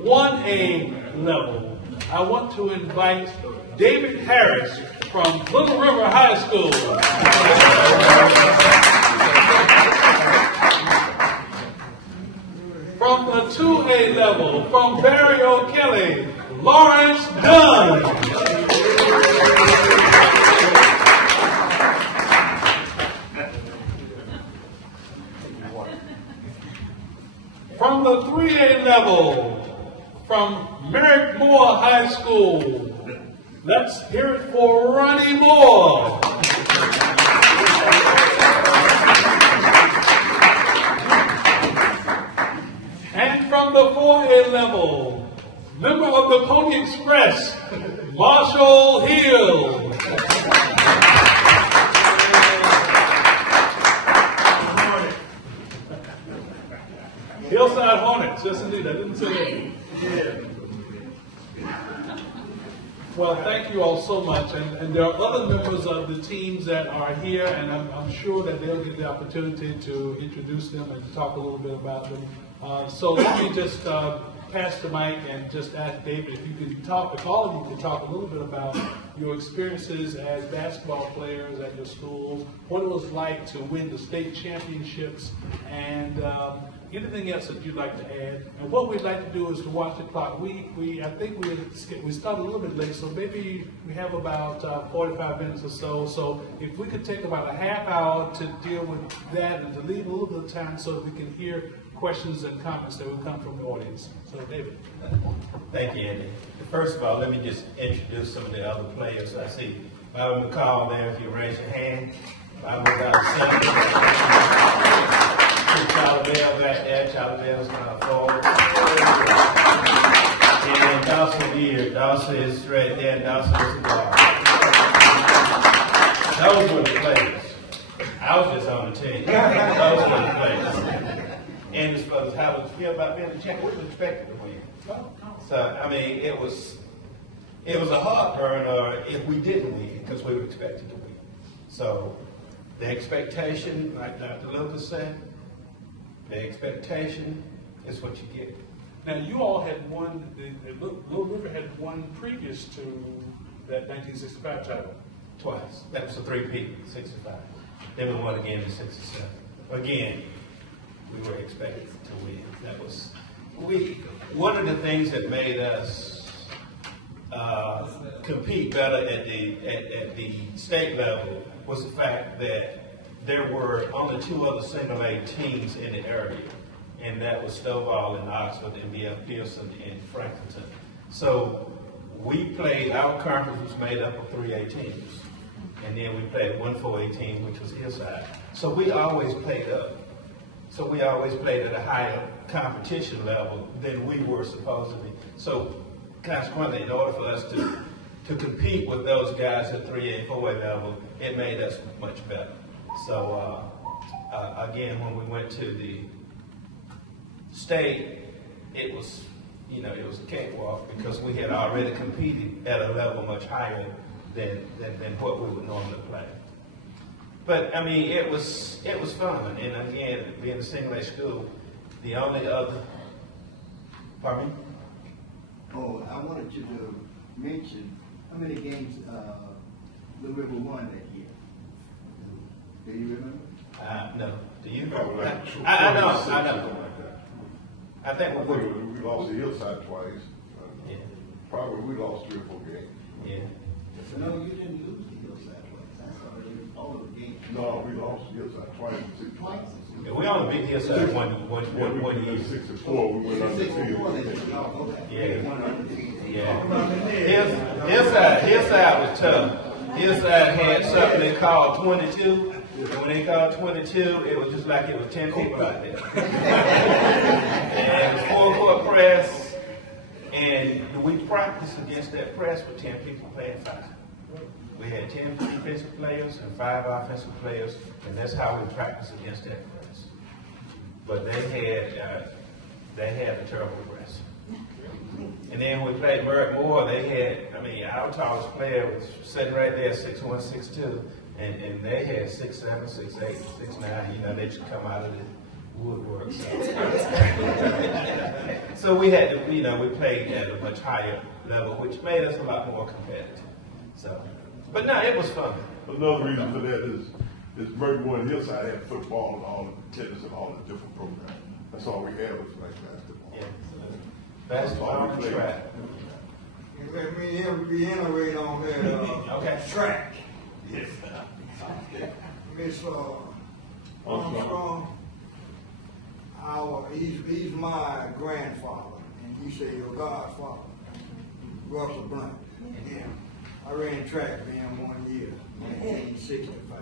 1A level, I want to invite David Harris from Little River High School. From the 2A level, from Barry O'Kelly, Lawrence Dunn. From the 3A level, from Merrick-Moore High School, let's hear it for Ronnie Moore. And from the 4A level, member of the Pony Express, Marshall Hill. Hillside Hornets, yes indeed, I didn't say that. Yeah. Well, thank you all so much, and there are other members of the teams that are here, and I'm sure that they'll get the opportunity to introduce them and to talk a little bit about them. So let me just pass the mic and just ask David if you could talk, if all of you could talk a little bit about your experiences as basketball players at your schools, what it was like to win the state championships, and anything else that you'd like to add. And what we'd like to do is to watch the clock. I think we started a little bit late, so maybe we have about 45 minutes or so. So if we could take about a half hour to deal with that and to leave a little bit of time so that we can hear questions and comments that will come from the audience. So David. Thank you, Andy. First of all, let me just introduce some of the other players. I see Bobby McCall there, if you raise your hand. Bobby McCall, Charlie Bell back there. Charlie Bell's going forward. And then Dawson here. Dawson is right there. And Dawson is the guard. Those were the players. I was just on the team. Those were the players. And as far as how it feel about being the champion, we were expected to win. So, I mean, it was a heartburn if we didn't win, because we were expected to win. So, the expectation, like Dr. Lucas said, the expectation is what you get. Now, you all had won, Little River had won previous to that 1965 title. Twice. That was a three-peat, 65. Then we won again in 67. Again, we were expected to win. That was one of the things that made us compete better at the state level was the fact that there were only two other single A teams in the area, and that was Stovall in Oxford and B.F. Pearson in Franklinton. So we played, our conference was made up of 3A teams, and then we played one 4A team, which was Hillside. So we always played up. So we always played at a higher competition level than we were supposed to be. So consequently, in order for us to compete with those guys at 3A, 4A level, it made us much better. So again, when we went to the state, it was a cakewalk because we had already competed at a level much higher than what we would normally play. But I mean, it was fun, and again, being a single A school, the only other. Pardon me? Oh, I wanted you to mention how many games Little River won that year. Do you remember? No. Do you? I know. I think we lost to Hillside twice. Yeah. Probably we lost 3 or 4 games. Yeah. No, you didn't lose to Hillside twice. I saw you all of the games. No, we lost to Hillside twice. Twice? Yeah, we only beat Hillside one year. 6-4, we went undefeated. Yeah. Hillside was tough. Hillside had something they called 22. And when they called 22, it was just like it was 10 people out there. And full-court press, and we practiced against that press with 10 people playing 5. We had 10 defensive players and 5 offensive players, and that's how we practiced against that press. But they had a terrible press. And then we played Merrick-Moore. They had, our tallest player was sitting right there, 6'1", 6'2", and they had 6'7", 6'8", 6'9". They should come out of the woodwork. So we had to, we played at a much higher level, which made us a lot more competitive. So, but no, it was fun. Another reason for that is Merrick-Moore and Hillside had football and all the tennis and all the different programs. That's all we had was like basketball. Yeah. Basketball and track. Let me reiterate on that Okay. track. Yes. Miss Armstrong, he's my grandfather, and you say your godfather, Russell Blunt. Yeah. I ran track for him 1 year, 1965.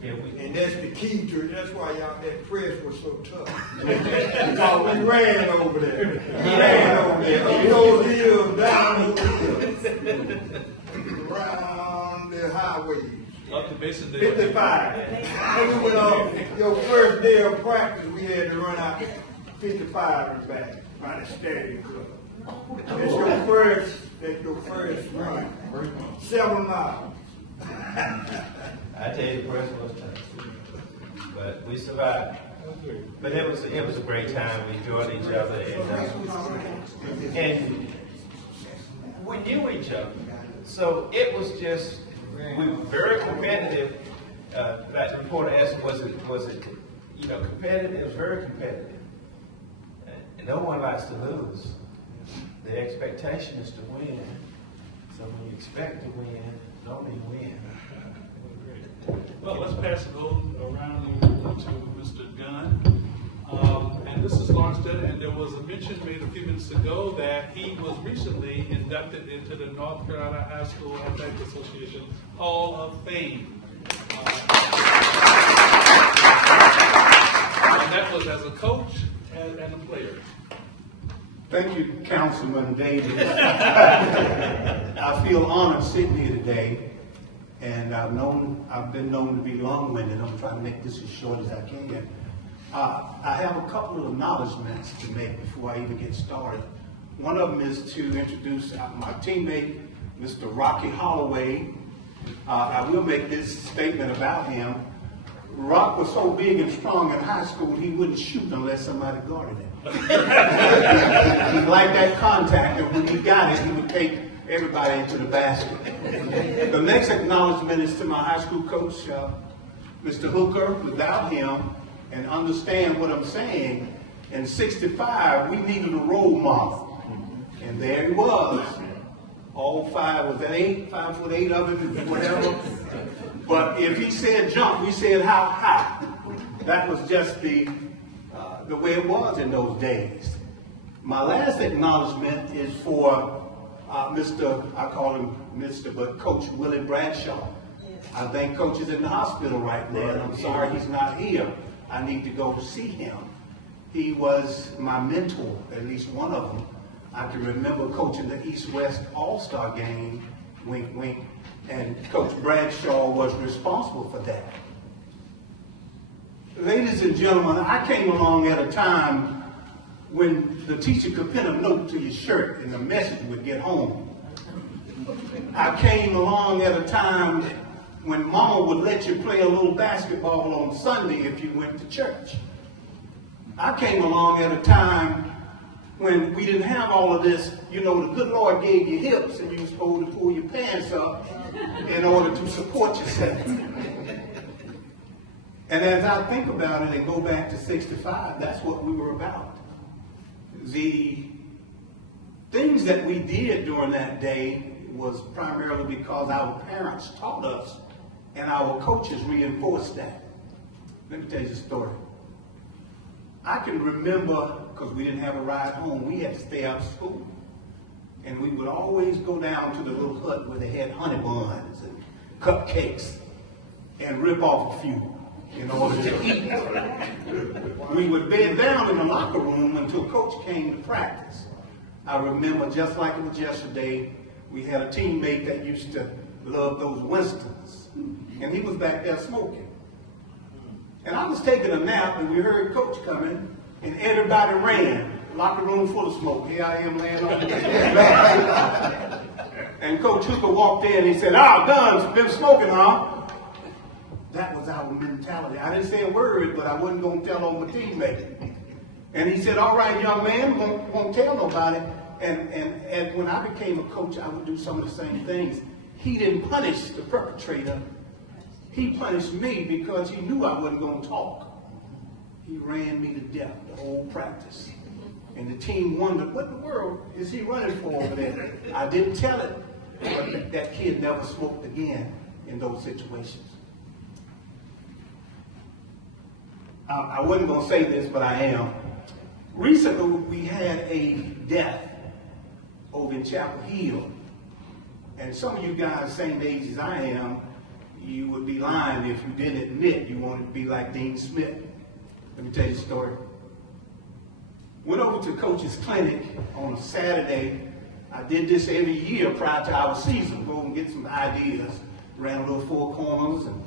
Yeah, And that's the key to it. That's why y'all, that press was so tough. Because we ran over there. Up those hills, down those hills, around the highways. Up the base of the 55. When we went off your first day of practice, we had to run out to 55 and back by the stadium club. That's your first run. 7 miles. I tell you, the press was tough, but we survived. But it was a great time. We enjoyed each other, and we knew each other. So it was just we were very competitive. Like the reporter asked, was it competitive? It was very competitive. And no one likes to lose. The expectation is to win. So when you expect to win, don't even win. Well, let's pass the gold around to Mr. Gunn. And this is Lawrencestead, and there was a mention made a few minutes ago that he was recently inducted into the North Carolina High School Athletic Association Hall of Fame. And that was as a coach and a player. Thank you, Councilman Davis. I feel honored sitting here today, and I've been known to be long-winded. I'm trying to make this as short as I can. I have a couple of acknowledgments to make before I even get started. One of them is to introduce my teammate, Mr. Rocky Holloway. I will make this statement about him. Rock was so big and strong in high school, he wouldn't shoot unless somebody guarded him. He liked that contact, and when he got it, he would take everybody into the basket. The next acknowledgement is to my high school coach, Mr. Hooker. Without him, and understand what I'm saying, in '65, we needed a role model. And there he was. All 5'8" of him, whatever. But if he said jump, we said how high. That was just the way it was in those days. My last acknowledgement is for I call him Mr., but Coach Willie Bradshaw. I think Coach is in the hospital right now, and I'm sorry he's not here. I need to go see him. He was my mentor, at least one of them. I can remember coaching the East-West All-Star game, wink, wink, and Coach Bradshaw was responsible for that. Ladies and gentlemen, I came along at a time when the teacher could pin a note to your shirt and the message would get home. I came along at a time when Mama would let you play a little basketball on Sunday if you went to church. I came along at a time when we didn't have all of this. You know, the good Lord gave you hips and you were supposed to pull your pants up in order to support yourself. And as I think about it and go back to '65, that's what we were about. The things that we did during that day was primarily because our parents taught us and our coaches reinforced that. Let me tell you a story. I can remember, because we didn't have a ride home, we had to stay out of school. And we would always go down to the little hut where they had honey buns and cupcakes and rip off a few in order to eat. We would bed down in the locker room until Coach came to practice. I remember, just like it was yesterday, we had a teammate that used to love those Winstons. And he was back there smoking. And I was taking a nap, and we heard Coach coming, and everybody ran. Locker room full of smoke. Here I am laying on the bed. And Coach Hooker walked in, and he said, Guns, been smoking, huh? That was our mentality. I didn't say a word, but I wasn't going to tell on my teammate. And he said, all right, young man, won't tell nobody. And when I became a coach, I would do some of the same things. He didn't punish the perpetrator. He punished me because he knew I wasn't going to talk. He ran me to death the whole practice. And the team wondered, what in the world is he running for over there? I didn't tell it, but that kid never smoked again in those situations. I wasn't going to say this, but I am. Recently, we had a death over in Chapel Hill. And some of you guys, same age as I am, you would be lying if you didn't admit you wanted to be like Dean Smith. Let me tell you a story. Went over to Coach's clinic on a Saturday. I did this every year prior to our season. Go and get some ideas. Ran a little Four Corners and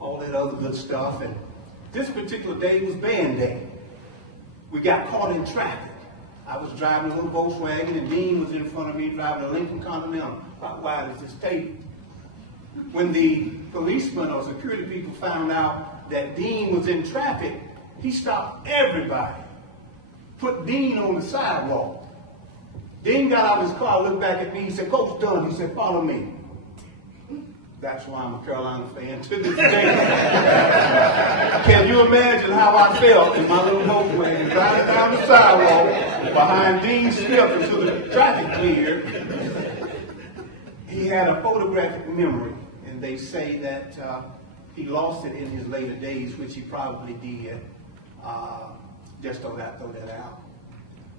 all that other good stuff. And this particular day was band day. We got caught in traffic. I was driving a little Volkswagen, and Dean was in front of me driving a Lincoln Continental. About wide as this table. When the policemen or security people found out that Dean was in traffic, he stopped everybody. Put Dean on the sidewalk. Dean got out of his car, looked back at me, he said, Coach Dunn, he said, follow me. That's why I'm a Carolina fan to this day. Can you imagine how I felt in my little Volkswagen driving down the sidewalk behind Dean Smith until the traffic cleared? He had a photographic memory, and they say that he lost it in his later days, which he probably did. Just throw that out.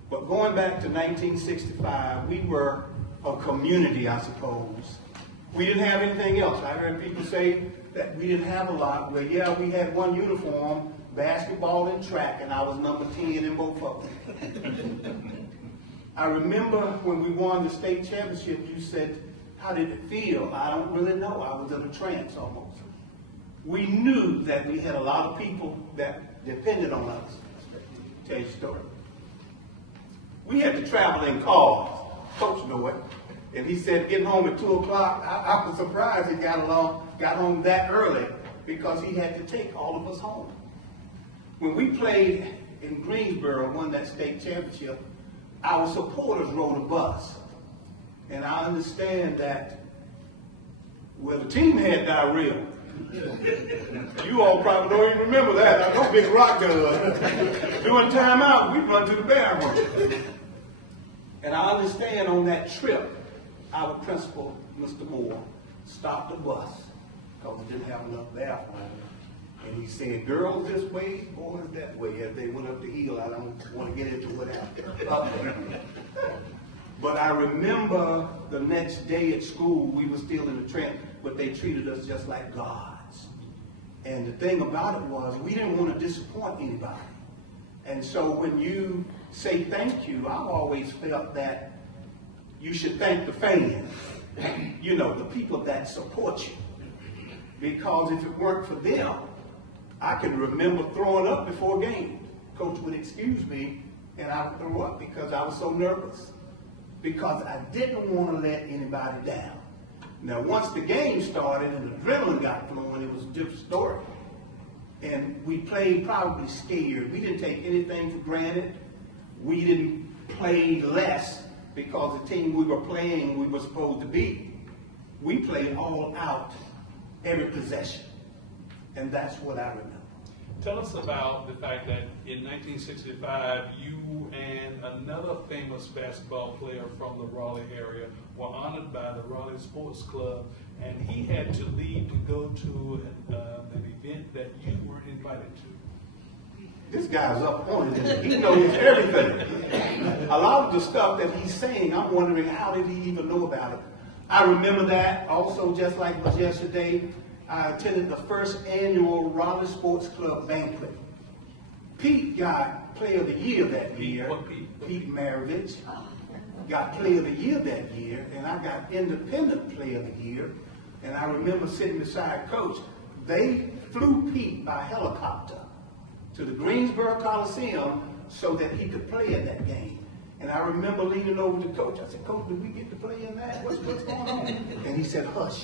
But going back to 1965, we were a community, I suppose. We didn't have anything else. I heard people say that we didn't have a lot. Well, yeah, we had one uniform, basketball and track, and I was number 10 in both of them. I remember when we won the state championship, you said, how did it feel? I don't really know. I was in a trance almost. We knew that we had a lot of people that depended on us. Tell you a story. We had to travel in cars. Coach knew it. And he said getting home at 2 o'clock, I was surprised he got home that early because he had to take all of us home. When we played in Greensboro, won that state championship, our supporters rode a bus. And I understand that, well, the team had diarrhea. You all probably don't even remember that. I know Big Rock does. During timeout, we'd run to the bathroom. And I understand on that trip, our principal, Mr. Moore, stopped the bus because we didn't have enough bathroom. And he said, girls this way, boys that way. As they went up the hill, I don't want to get into what happened. But I remember the next day at school, we were still in the trench, but they treated us just like gods. And the thing about it was, we didn't want to disappoint anybody. And so when you say thank you, I've always felt that you should thank the fans, you know, the people that support you. Because if it weren't for them, I can remember throwing up before a game. Coach would excuse me, and I would throw up because I was so nervous. Because I didn't want to let anybody down. Now, once the game started and the adrenaline got flowing, it was a different story. And we played probably scared. We didn't take anything for granted. We didn't play less because the team we were playing, we were supposed to beat. We played all out every possession. And that's what I remember. Tell us about the fact that in 1965, you and another famous basketball player from the Raleigh area were honored by the Raleigh Sports Club, and he had to leave to go to an event that you were invited to. This guy's up on it. He knows everything. A lot of the stuff that he's saying, I'm wondering how did he even know about it. I remember that also, just like it was yesterday. I attended the first annual Raleigh Sports Club banquet. Pete got Player of the Year that year. Pete Maravich got Player of the Year that year, and I got Independent Player of the Year. And I remember sitting beside Coach. They flew Pete by helicopter to the Greensboro Coliseum so that he could play in that game. And I remember leaning over to Coach. I said, Coach, did we get to play in that? What's going on? And he said, hush.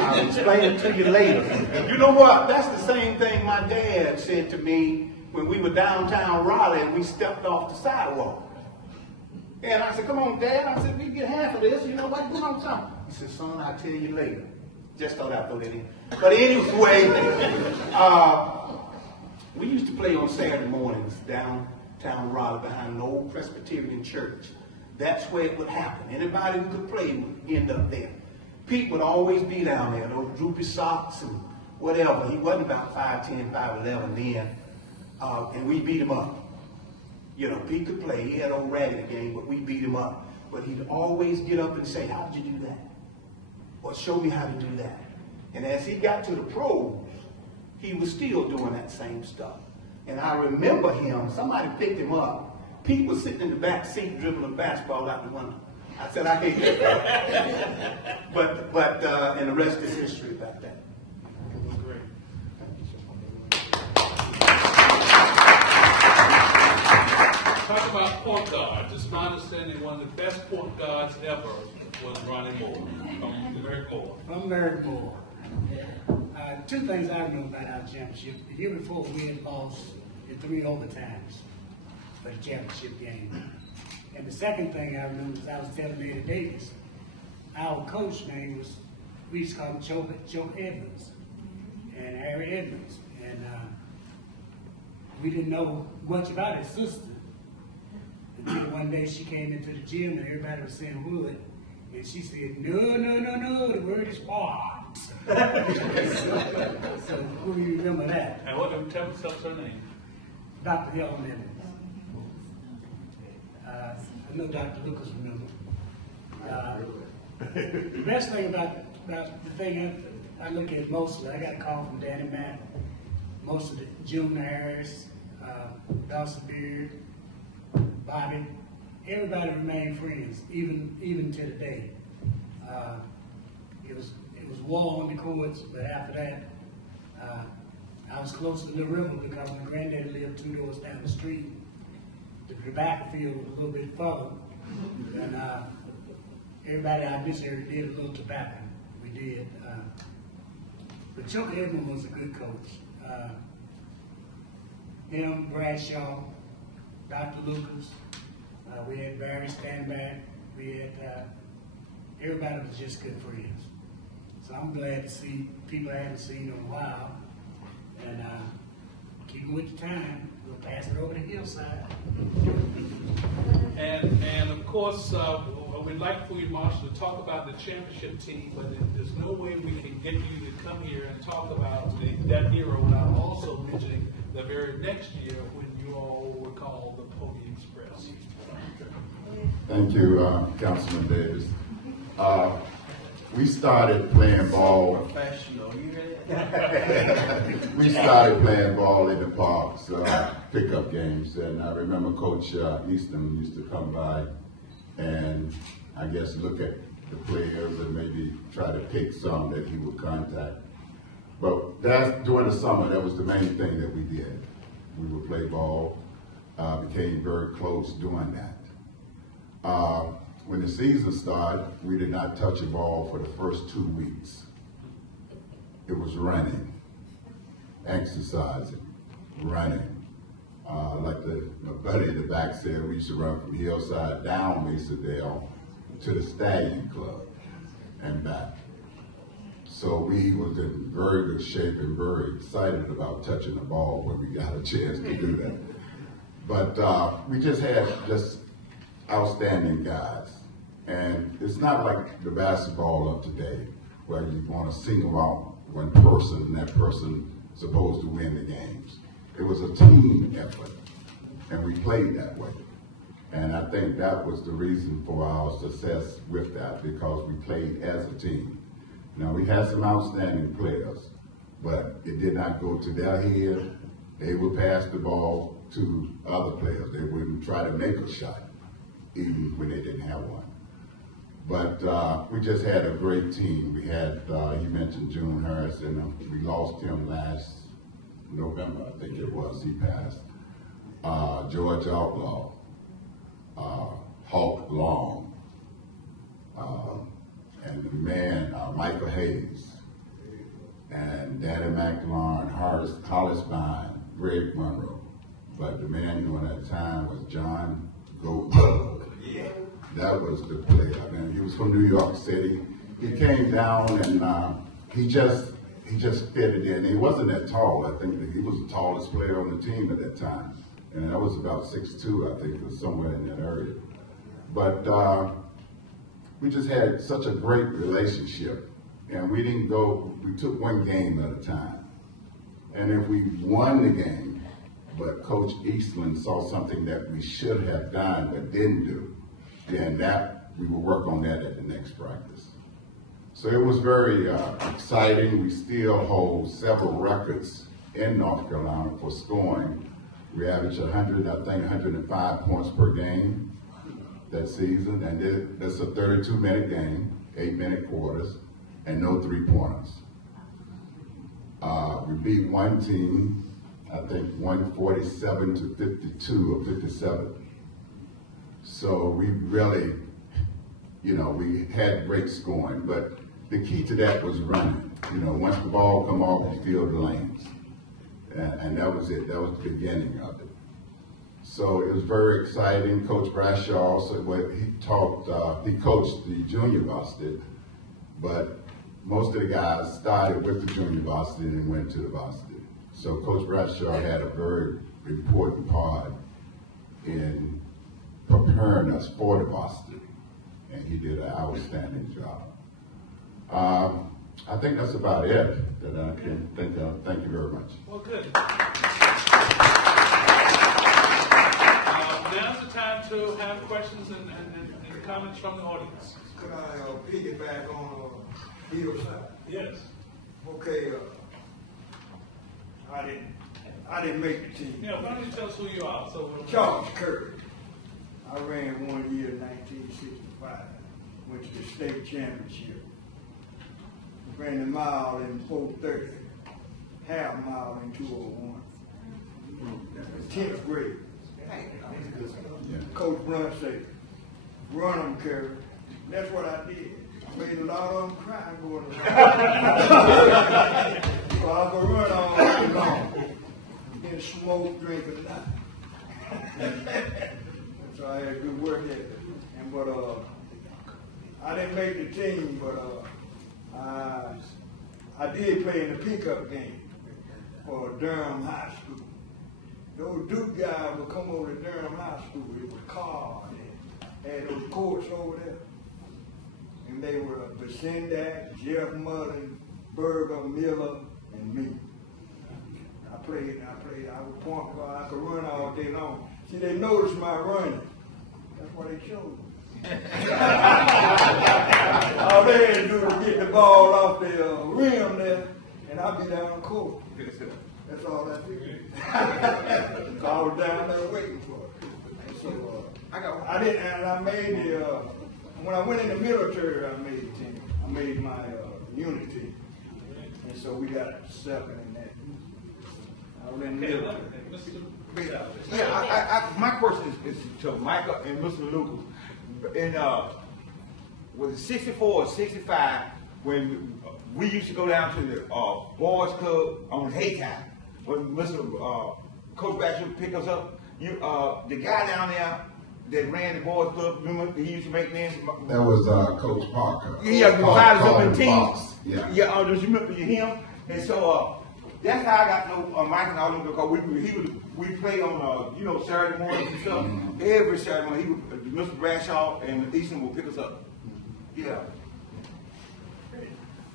I'll explain it to you later. You know what? That's the same thing my dad said to me when we were downtown Raleigh and we stepped off the sidewalk. And I said, come on, Dad. I said, we get half of this. You know what? Come on, son. He said, son, I'll tell you later. Just thought I'd throw that in. But anyway, we used to play on Saturday mornings downtown Raleigh behind an old Presbyterian church. That's where it would happen. Anybody who could play would end up there. Pete would always be down there, those droopy socks and whatever. He wasn't about 5'10", 5'11" then, and we beat him up. You know, Pete could play. He had old raggedy game, but we beat him up. But he'd always get up and say, how did you do that? Or show me how to do that. And as he got to the pros, he was still doing that same stuff. And I remember him, somebody picked him up. Pete was sitting in the back seat dribbling a basketball out the window. I said, I can't get that. But and the rest is history about that. Great. Talk about point guards. It's my understanding one of the best point guards ever was Ronnie Moore from Merrick-Moore. From Merrick-Moore. Two things I know about our championship. The year before, we had lost in 3 overtimes for the championship game. And the second thing I remember is I was telling Eddie Davis, our coach name was, we used to call him Joe Edmonds and Harry Edmonds. And we didn't know much about his sister until one day she came into the gym and everybody was saying Wood. And she said, no, the word is Fox. So who you remember that? And what do tell us her name? Dr. Helen Edmonds. I know Dr. Lucas remember. The best thing about the thing I look at mostly, I got a call from Danny Matt, most of the June Harris, Dawson Beard, Bobby, everybody remained friends, even to today. It was war on the courts, but after that, I was close to the river because my granddaddy lived 2 doors down the street. The tobacco field was a little bit further. And everybody out this area did a little tobacco. We did. But Chuck Edmond was a good coach. Him, Bradshaw, Dr. Lucas, we had Barry Standback, we had, everybody was just good friends. So I'm glad to see people I haven't seen in a while, and keeping with the time, we'll pass it over to Hillside. And of course, we'd like for you, Marshall, to talk about the championship team, but there's no way we can get you to come here and talk about that era without also mentioning the very next year when you all were called the Pony Express. Thank you, Councilman Davis. We started playing ball. Professional, you We started playing ball in the parks, pickup games, and I remember Coach Easton used to come by and I guess look at the players and maybe try to pick some that he would contact. But during the summer, that was the main thing that we did. We would play ball, became very close doing that. When the season started, we did not touch a ball for the first 2 weeks. It was running, exercising, running. Like my buddy in the back said, we used to run from Hillside down Mesadale to the Stallion Club and back. So we was in very good shape and very excited about touching the ball when we got a chance to do that. But we just had outstanding guys. And it's not like the basketball of today where you want to single out one person and that person supposed to win the games. It was a team effort, and we played that way. And I think that was the reason for our success with that, because we played as a team. Now, we had some outstanding players, but it did not go to their head. They would pass the ball to other players. They wouldn't try to make a shot, even when they didn't have one. But we just had a great team. We had, you mentioned June Harrison. We lost him last November, I think it was. He passed. George Outlaw, Hulk Long, and the man, Michael Hayes, and Daddy McLaurin, Hollis Vine, Greg Monroe. But the man during that time was John Goldberg. Yeah. That was the player. I mean, he was from New York City. He came down and he just fitted in. He wasn't that tall. I think that he was the tallest player on the team at that time. And I was about 6'2", I think, was somewhere in that area. But we just had such a great relationship. And we took one game at a time. And if we won the game, but Coach Eastland saw something that we should have done but didn't do, then we will work on that at the next practice. So it was very exciting. We still hold several records in North Carolina for scoring. We averaged 105 points per game that season, and that's a 32-minute game, 8-minute quarters, and no three-pointers. We beat one team, I think 147 to 52 or 57. So we really, we had great scoring, but the key to that was running. Once the ball come off, you fill the lanes. And that was it. That was the beginning of it. So it was very exciting. Coach Bradshaw also, he coached the junior varsity, but most of the guys started with the junior varsity and went to the varsity. So Coach Bradshaw had a very important part in preparing us for the varsity, and he did an outstanding job. I think that's about it that I can think of. Thank you very much. Well, good. Now's the time to have questions and comments from the audience. Could I piggyback on Hillside? Yes. Okay, I didn't make the team. Yeah, why don't you tell us who you are? Charles Curry. I ran 1 year in 1965. Went to the state championship. Ran the mile in 4:30. half mile in 201. 10th grade. Coach Blunt said, run them, Kerry. That's what I did. I made a lot of them cry going around. So I could run all day long. Then smoke, drink, and lie. So I had good work ethic. But I didn't make the team, but I did play in the pickup game for Durham High School. Those Duke guys would come over to Durham High School. It was Carl and had those courts over there. And they were Basendak, Jeff Mullen, Berger, Miller, and me. I played, I was point guard. I could run all day long. See, they noticed my running. That's why they showed me. All they had to do was get the ball off the rim there, and I'd be down the court. That's all I did. So I was down there waiting for it. And so I didn't, and I made the, when I went in the military, I made the team. I made my unit team. And so we got second in that. I was in the military. Yeah, my question is to Michael and Mr. Lucas. In was it 64 or 65 when we used to go down to the boys club on hay time when Mr. Coach Baxter would pick us up. The guy down there that ran the boys club, remember he used to make names? That was Coach Parker. Yeah, divided up in teams. Boss. Yeah. Yeah, just remember him. And so that's how I got to know Mike and all them because we played on Saturday mornings and stuff. Every Saturday morning, Mr. Bradshaw and Easton will pick us up. Yeah.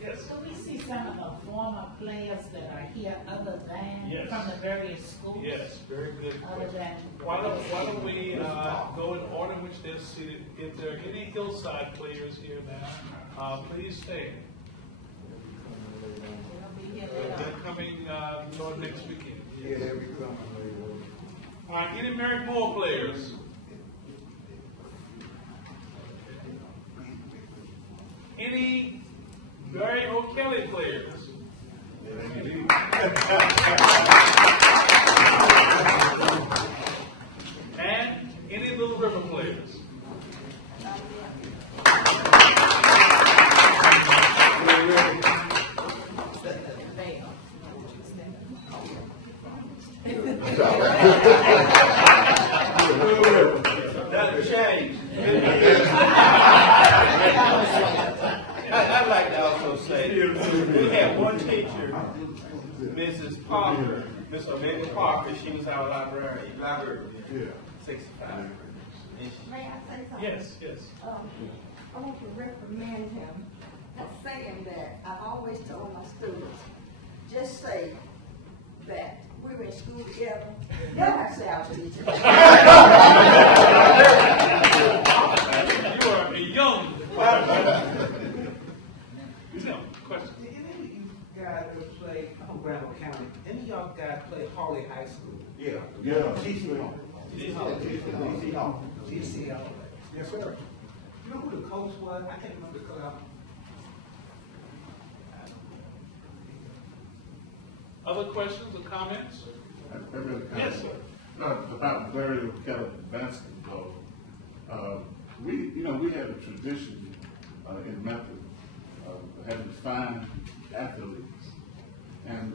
Yes. So we see some of the former players that are here other than from the various schools? Yes, very good. Other than Why don't we go in order in which they're seated? If there are any Hillside players here now, please stay. They're coming toward next weekend. Yeah, they'll be coming later. All right, any Merrick-Moore players? Any Barry O'Kelly players? And any Little River players? That'll change. I'd like to also say, we had one teacher, Mrs. Parker, Miss Omega Parker, she was our librarian. Yeah. 65. May I say something? Yes, yes. I want to reprimand him for saying that. I've always told my students, just say that we were in school together. Never have to say I was teacher. You are a young. Question. Did any of you guys ever play, I'm from Brown County, any of y'all guys play Hawley High School? Yeah. GC Hall. GC Hall. GC Hall. Yes, sir. You know who the coach was? I can't remember the club. Other questions or comments? Yes, sir. About Barry O'Kelly basketball. We had a tradition in Memphis of having fine athletes, and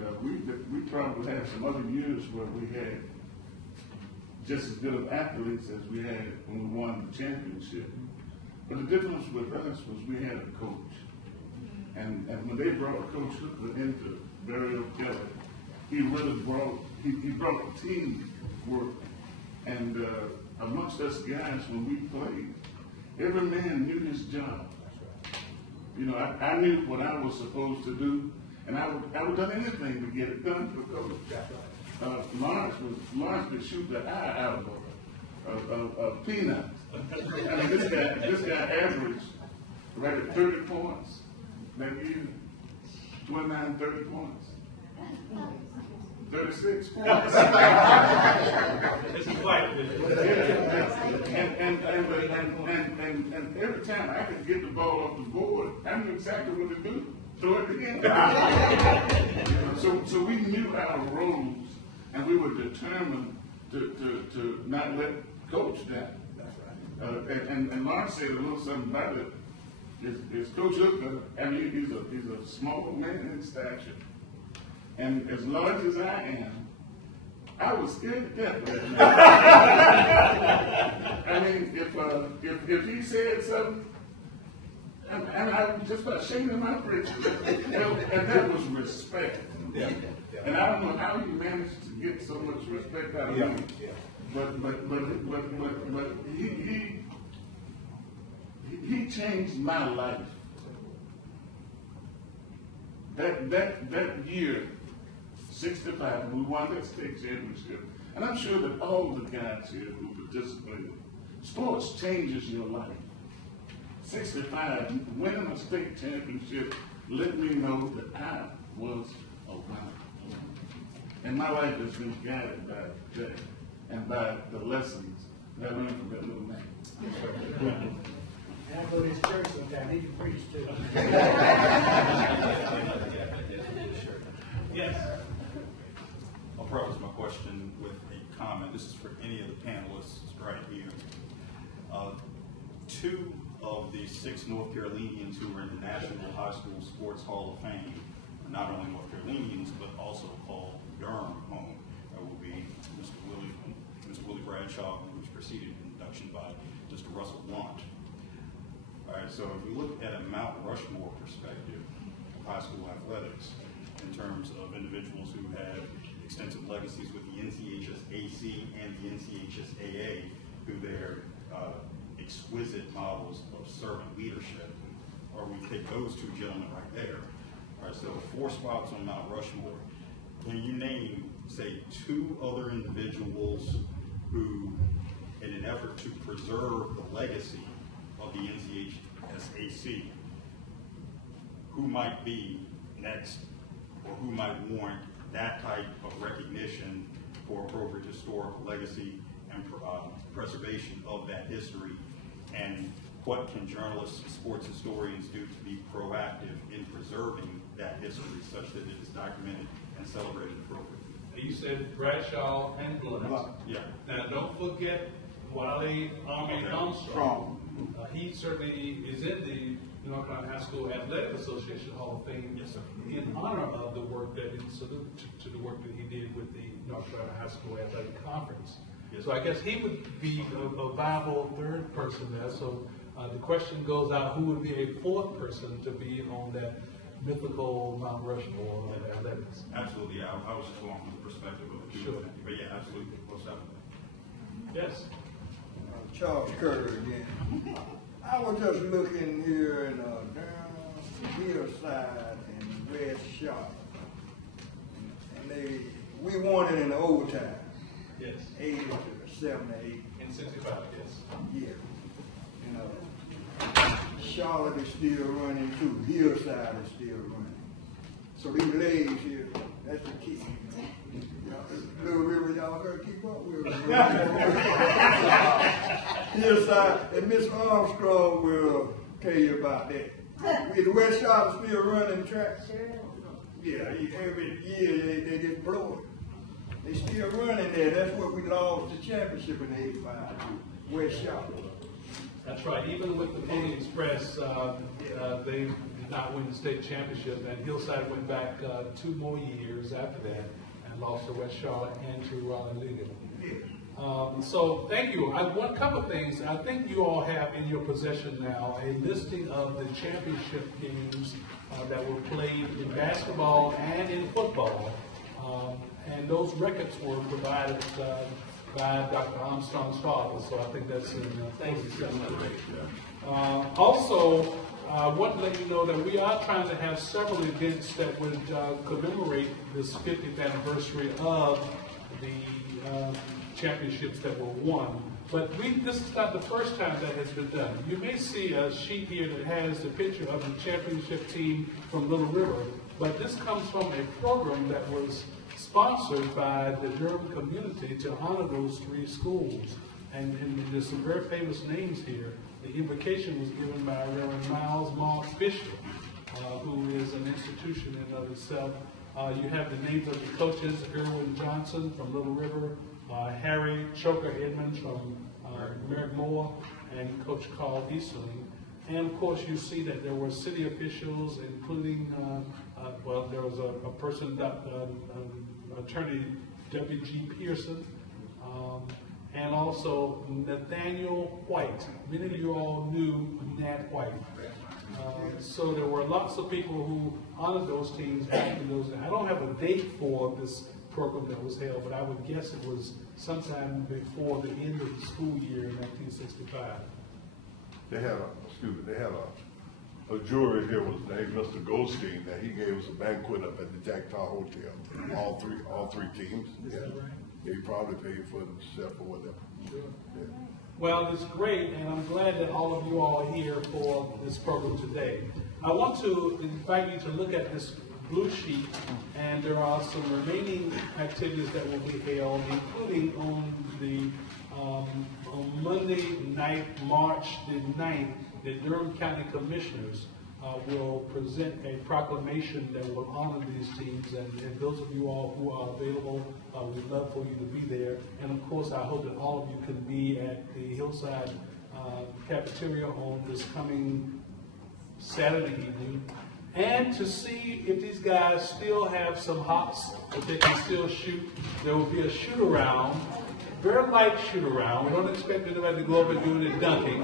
we probably had some other years where we had just as good of athletes as we had when we won the championship. But the difference with us was we had a coach, and when they brought Coach Hooker into Barry O'Kelly, he really brought teamwork, and amongst us guys when we played, every man knew his job. I knew what I was supposed to do, and I would done anything to get it done for Coach. Lawrence could shoot the eye out of peanuts. I mean, this guy averaged right at 30 points, maybe 29, 30 points. 36 points. And every time I could get the ball off the board, I knew exactly what to do. throw it again. So we knew our roles, and we were determined to not let coach down. And Lawrence said a little something about it. His coach Hooker, I mean, he's a small man in stature. And as large as I am, I was scared to death that night. I mean, if he said something, and I was just about shaking in my britches, and that was respect. Yeah. And I don't know how you managed to get so much respect out of him. But he changed my life. That year, 65, we won that state championship. And I'm sure that all the guys here who participated, sports changes your life. 65, winning a state championship let me know that I was a winner. And my life has been guided by that and by the lessons that I learned from that little man. And I go to his church sometime, he can preach too. Yes. I'll preface my question with a comment. This is for any of the panelists right here. 2 of the 6 North Carolinians who were in the National High School Sports Hall of Fame are not only North Carolinians, but also called Durham home. That will be Mr. Willie Bradshaw, who was preceded in induction by Mr. Russell Blunt. All right, so if we look at a Mount Rushmore perspective of high school athletics, in terms of individuals who have extensive legacies with the NCHS-AC and the NCHS-AA, who they're exquisite models of servant leadership, or we take those 2 gentlemen right there. All right, so 4 spots on Mount Rushmore. Can you name, say, 2 other individuals who, in an effort to preserve the legacy of the NCHS-AC, who might be next, or who might warrant that type of recognition for appropriate historical legacy and preservation of that history? And what can journalists and sports historians do to be proactive in preserving that history such that it is documented and celebrated appropriately? You said Bradshaw and Blunt. Yeah. Now, don't forget Wiley Armstrong. He certainly is in the North Carolina High School Athletic Association Hall of Fame. Yes, sir. In honor of the work that he salute to the work that he did with the North Carolina High School Athletic Conference. Yes. So I guess he would be a viable 3rd person there. So the question goes out: who would be a 4th person to be on that mythical Mount Rushmore of athletics? Absolutely. I was just going from the perspective of the 2. Sure. But yeah, absolutely. Most definitely. Yes. Charles Curry again. I was just looking here in Hillside and West Shop, and we won it in the overtime. Yes. 80-78. In 65, yes. Yeah. Charlotte is still running too. Hillside is still running. So these ladies here, that's the key. Little River, y'all gotta keep up with Hillside, and Miss Armstrong will tell you about that. The West Shop is still running track. Sure. Yeah, every year they just blow it. They still running there. That's what we lost the championship in '85. West Shop. That's right. Even with the Pony Express, they did not win the state championship, and Hillside went back 2 more years after that and lost to West Charlotte and to Raleigh-Liggett. So thank you. One couple of things. I think you all have in your possession now a listing of the championship games that were played in basketball and in football. And those records were provided by Dr. Armstrong's father, so I think that's in thank you. Also, I want to let you know that we are trying to have several events that would commemorate this 50th anniversary of the championships that were won. But this is not the first time that has been done. You may see a sheet here that has the picture of the championship team from Little River, but this comes from a program that was sponsored by the Durham community to honor those 3 schools. And there's some very famous names here. The invocation was given by Reverend Miles Mark Fisher. who is an institution in and of itself. You have the names of the coaches: Irwin Johnson from Little River, Harry Choker Edmonds from Merrick-Moore, and Coach Carl Easterling. And of course, you see that there were city officials, including, well, there was a person, Attorney W.G. Pearson, and also Nathaniel White. Many of you all knew Nat White. So there were lots of people who honored those teams back in those days. I don't have a date for this program that was held, but I would guess it was sometime before the end of the school year in 1965. They had a jury here was named Mr. Goldstein, that he gave us a banquet up at the Jack Tar Hotel. All three teams. Yeah. They probably paid for it themselves or whatever. Sure. Yeah. Well, it's great, and I'm glad that all of you all are here for this program today. I want to invite you to look at this blue sheet, and there are some remaining activities that will be held, including on the on Monday night, March the 9th, the Durham County Commissioners will present a proclamation that will honor these teams, and those of you all who are available, we'd love for you to be there. And of course, I hope that all of you can be at the Hillside cafeteria on this coming Saturday evening, and to see if these guys still have some hops that they can still shoot. There will be a shoot around. Very light shoot around. We don't expect anybody to go up and do any dunking.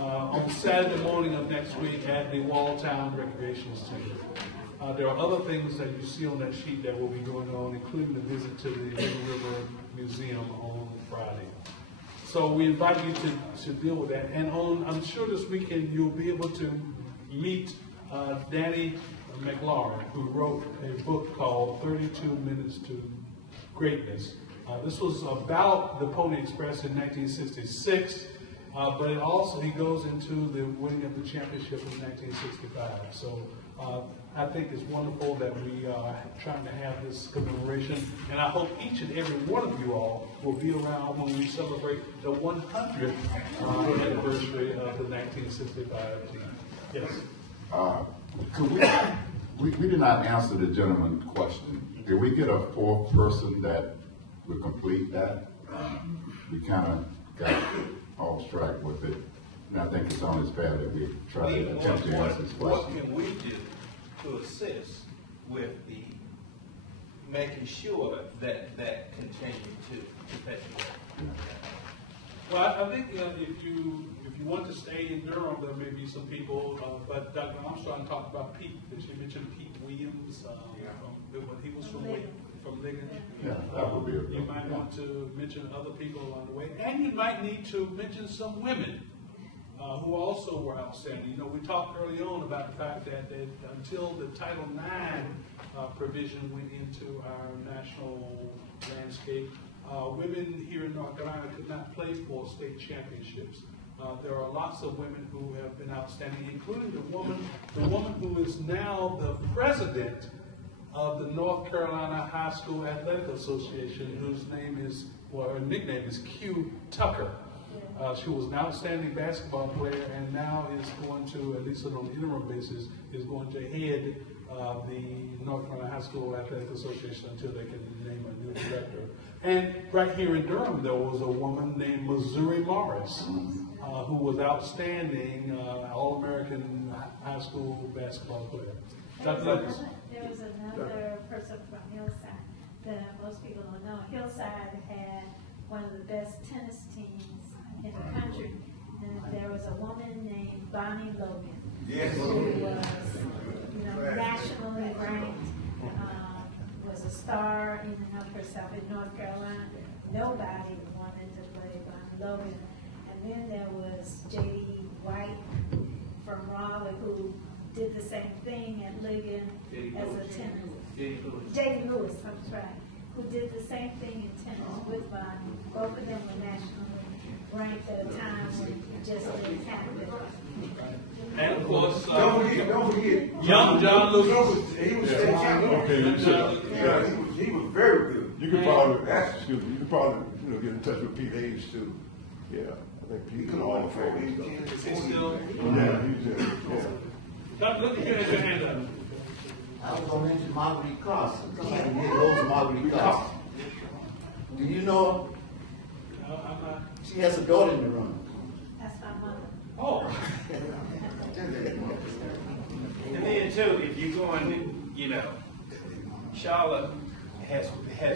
On Saturday morning of next week at the Walltown Recreation Center. There are other things that you see on that sheet that will be going on, including the visit to the Little River Museum on Friday. So we invite you to deal with that. And I'm sure this weekend you'll be able to meet Danny McLaurin, who wrote a book called 32 Minutes to Greatness. This was about the Pony Express in 1966, but it also, he goes into the winning of the championship in 1965. So I think it's wonderful that we are trying to have this commemoration, and I hope each and every one of you all will be around when we celebrate the 100th anniversary of the 1965 team. Yes? We did not answer the gentleman's question. Did we get a fourth person that would complete that? We kind of got off track with it, and I think it's only fair that we try to attempt to answer this question. What can we do to assist with the making sure that that continue to perpetuate? Well, I think if you want to stay in Durham, there may be some people. But Dr. Armstrong talked about Pete. Did she mention Pete Williams? When he was from Ligon. Yeah, that would be a You might want to mention other people along the way, and you might need to mention some women who also were outstanding. You know, we talked early on about the fact that until the Title IX provision went into our national landscape, women here in North Carolina could not play for state championships. There are lots of women who have been outstanding, including the woman who is now the president of the North Carolina High School Athletic Association, whose name is, well, her nickname is Q Tucker. She was an outstanding basketball player, and now is going to, at least on an interim basis, is going to head the North Carolina High School Athletic Association until they can name a new director. And right here in Durham, there was a woman named Missouri Morris, who was outstanding All-American high school basketball player. There was another person from Hillside that most people don't know. Hillside had one of the best tennis teams in the country, and there was a woman named Bonnie Logan, yes, who was, nationally ranked, was a star in and of herself in North Carolina. Nobody wanted to play Bonnie Logan. And then there was J.D. White from Raleigh, who did the same thing at Ligon as a tennis. J.D. Lewis, I'm right, who did the same thing in tennis with Bonnie. Both of them were nationally ranked at a time when it just didn't happen. And of course, don't forget, young John Lucas. He was state champion. He was very good. You could probably, get in touch with Pete Hayes too. Yeah, I think Pete could all Is he still? Yeah, he's Look at you, have your hand up. I was gonna mention Marguerite Cross. Somebody here knows Marguerite Cross. Do you know her? No, I'm not. She has a daughter in the room. That's my mother. Oh. And then too, if you go in, you know, Charlotte has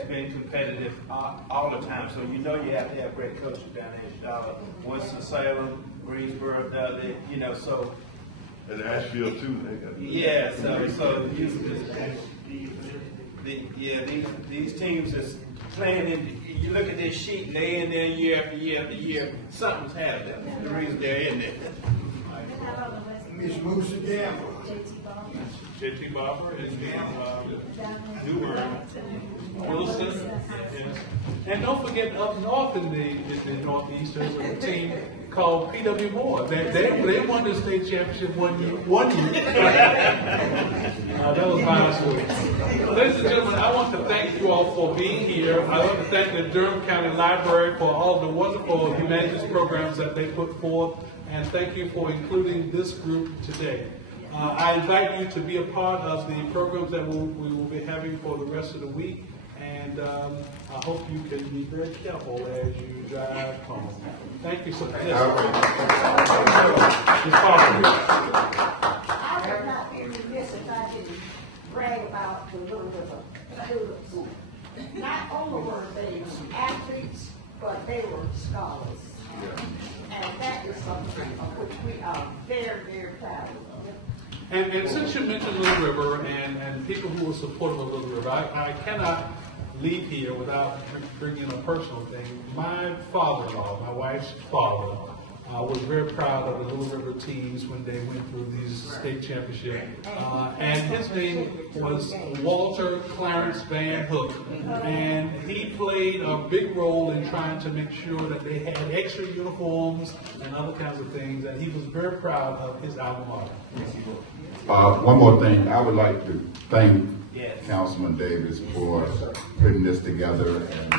been competitive all the time, so you know you have to have great coaches down there in Charlotte. Winston-Salem, Greensboro does it, you know, so. And Asheville too, they got. Yeah, these teams is playing in, you look at this sheet, and they in there year after year after year, something's happening. That's the reason they're in there. Miss Musa Gamble. J.T. Barber and Durham, Wilson, yes. And don't forget up north in the Northeast, there's a team called P.W. Moore. They won the state championship one year. That was last week. Ladies and gentlemen, I want to thank you all for being here. I want to thank the Durham County Library for all the wonderful humanities programs that they put forth, and thank you for including this group today. I invite you to be a part of the programs that we will be having for the rest of the week, and I hope you can be very careful as you drive home. Thank you so much. Yes. I would not be remiss if I didn't brag about the Little River students. Not only were they athletes, but they were scholars. And that is something of which we are very, very proud of. And since you mentioned Little River and people who are supportive of Little River, I cannot leave here without bringing a personal thing. My father-in-law, my wife's father, was very proud of the Little River teams when they went through these state championships. And his name was Walter Clarence Van Hook. And he played a big role in trying to make sure that they had extra uniforms and other kinds of things. And he was very proud of his alma mater. One more thing, I would like to thank Councilman Davis for putting this together, and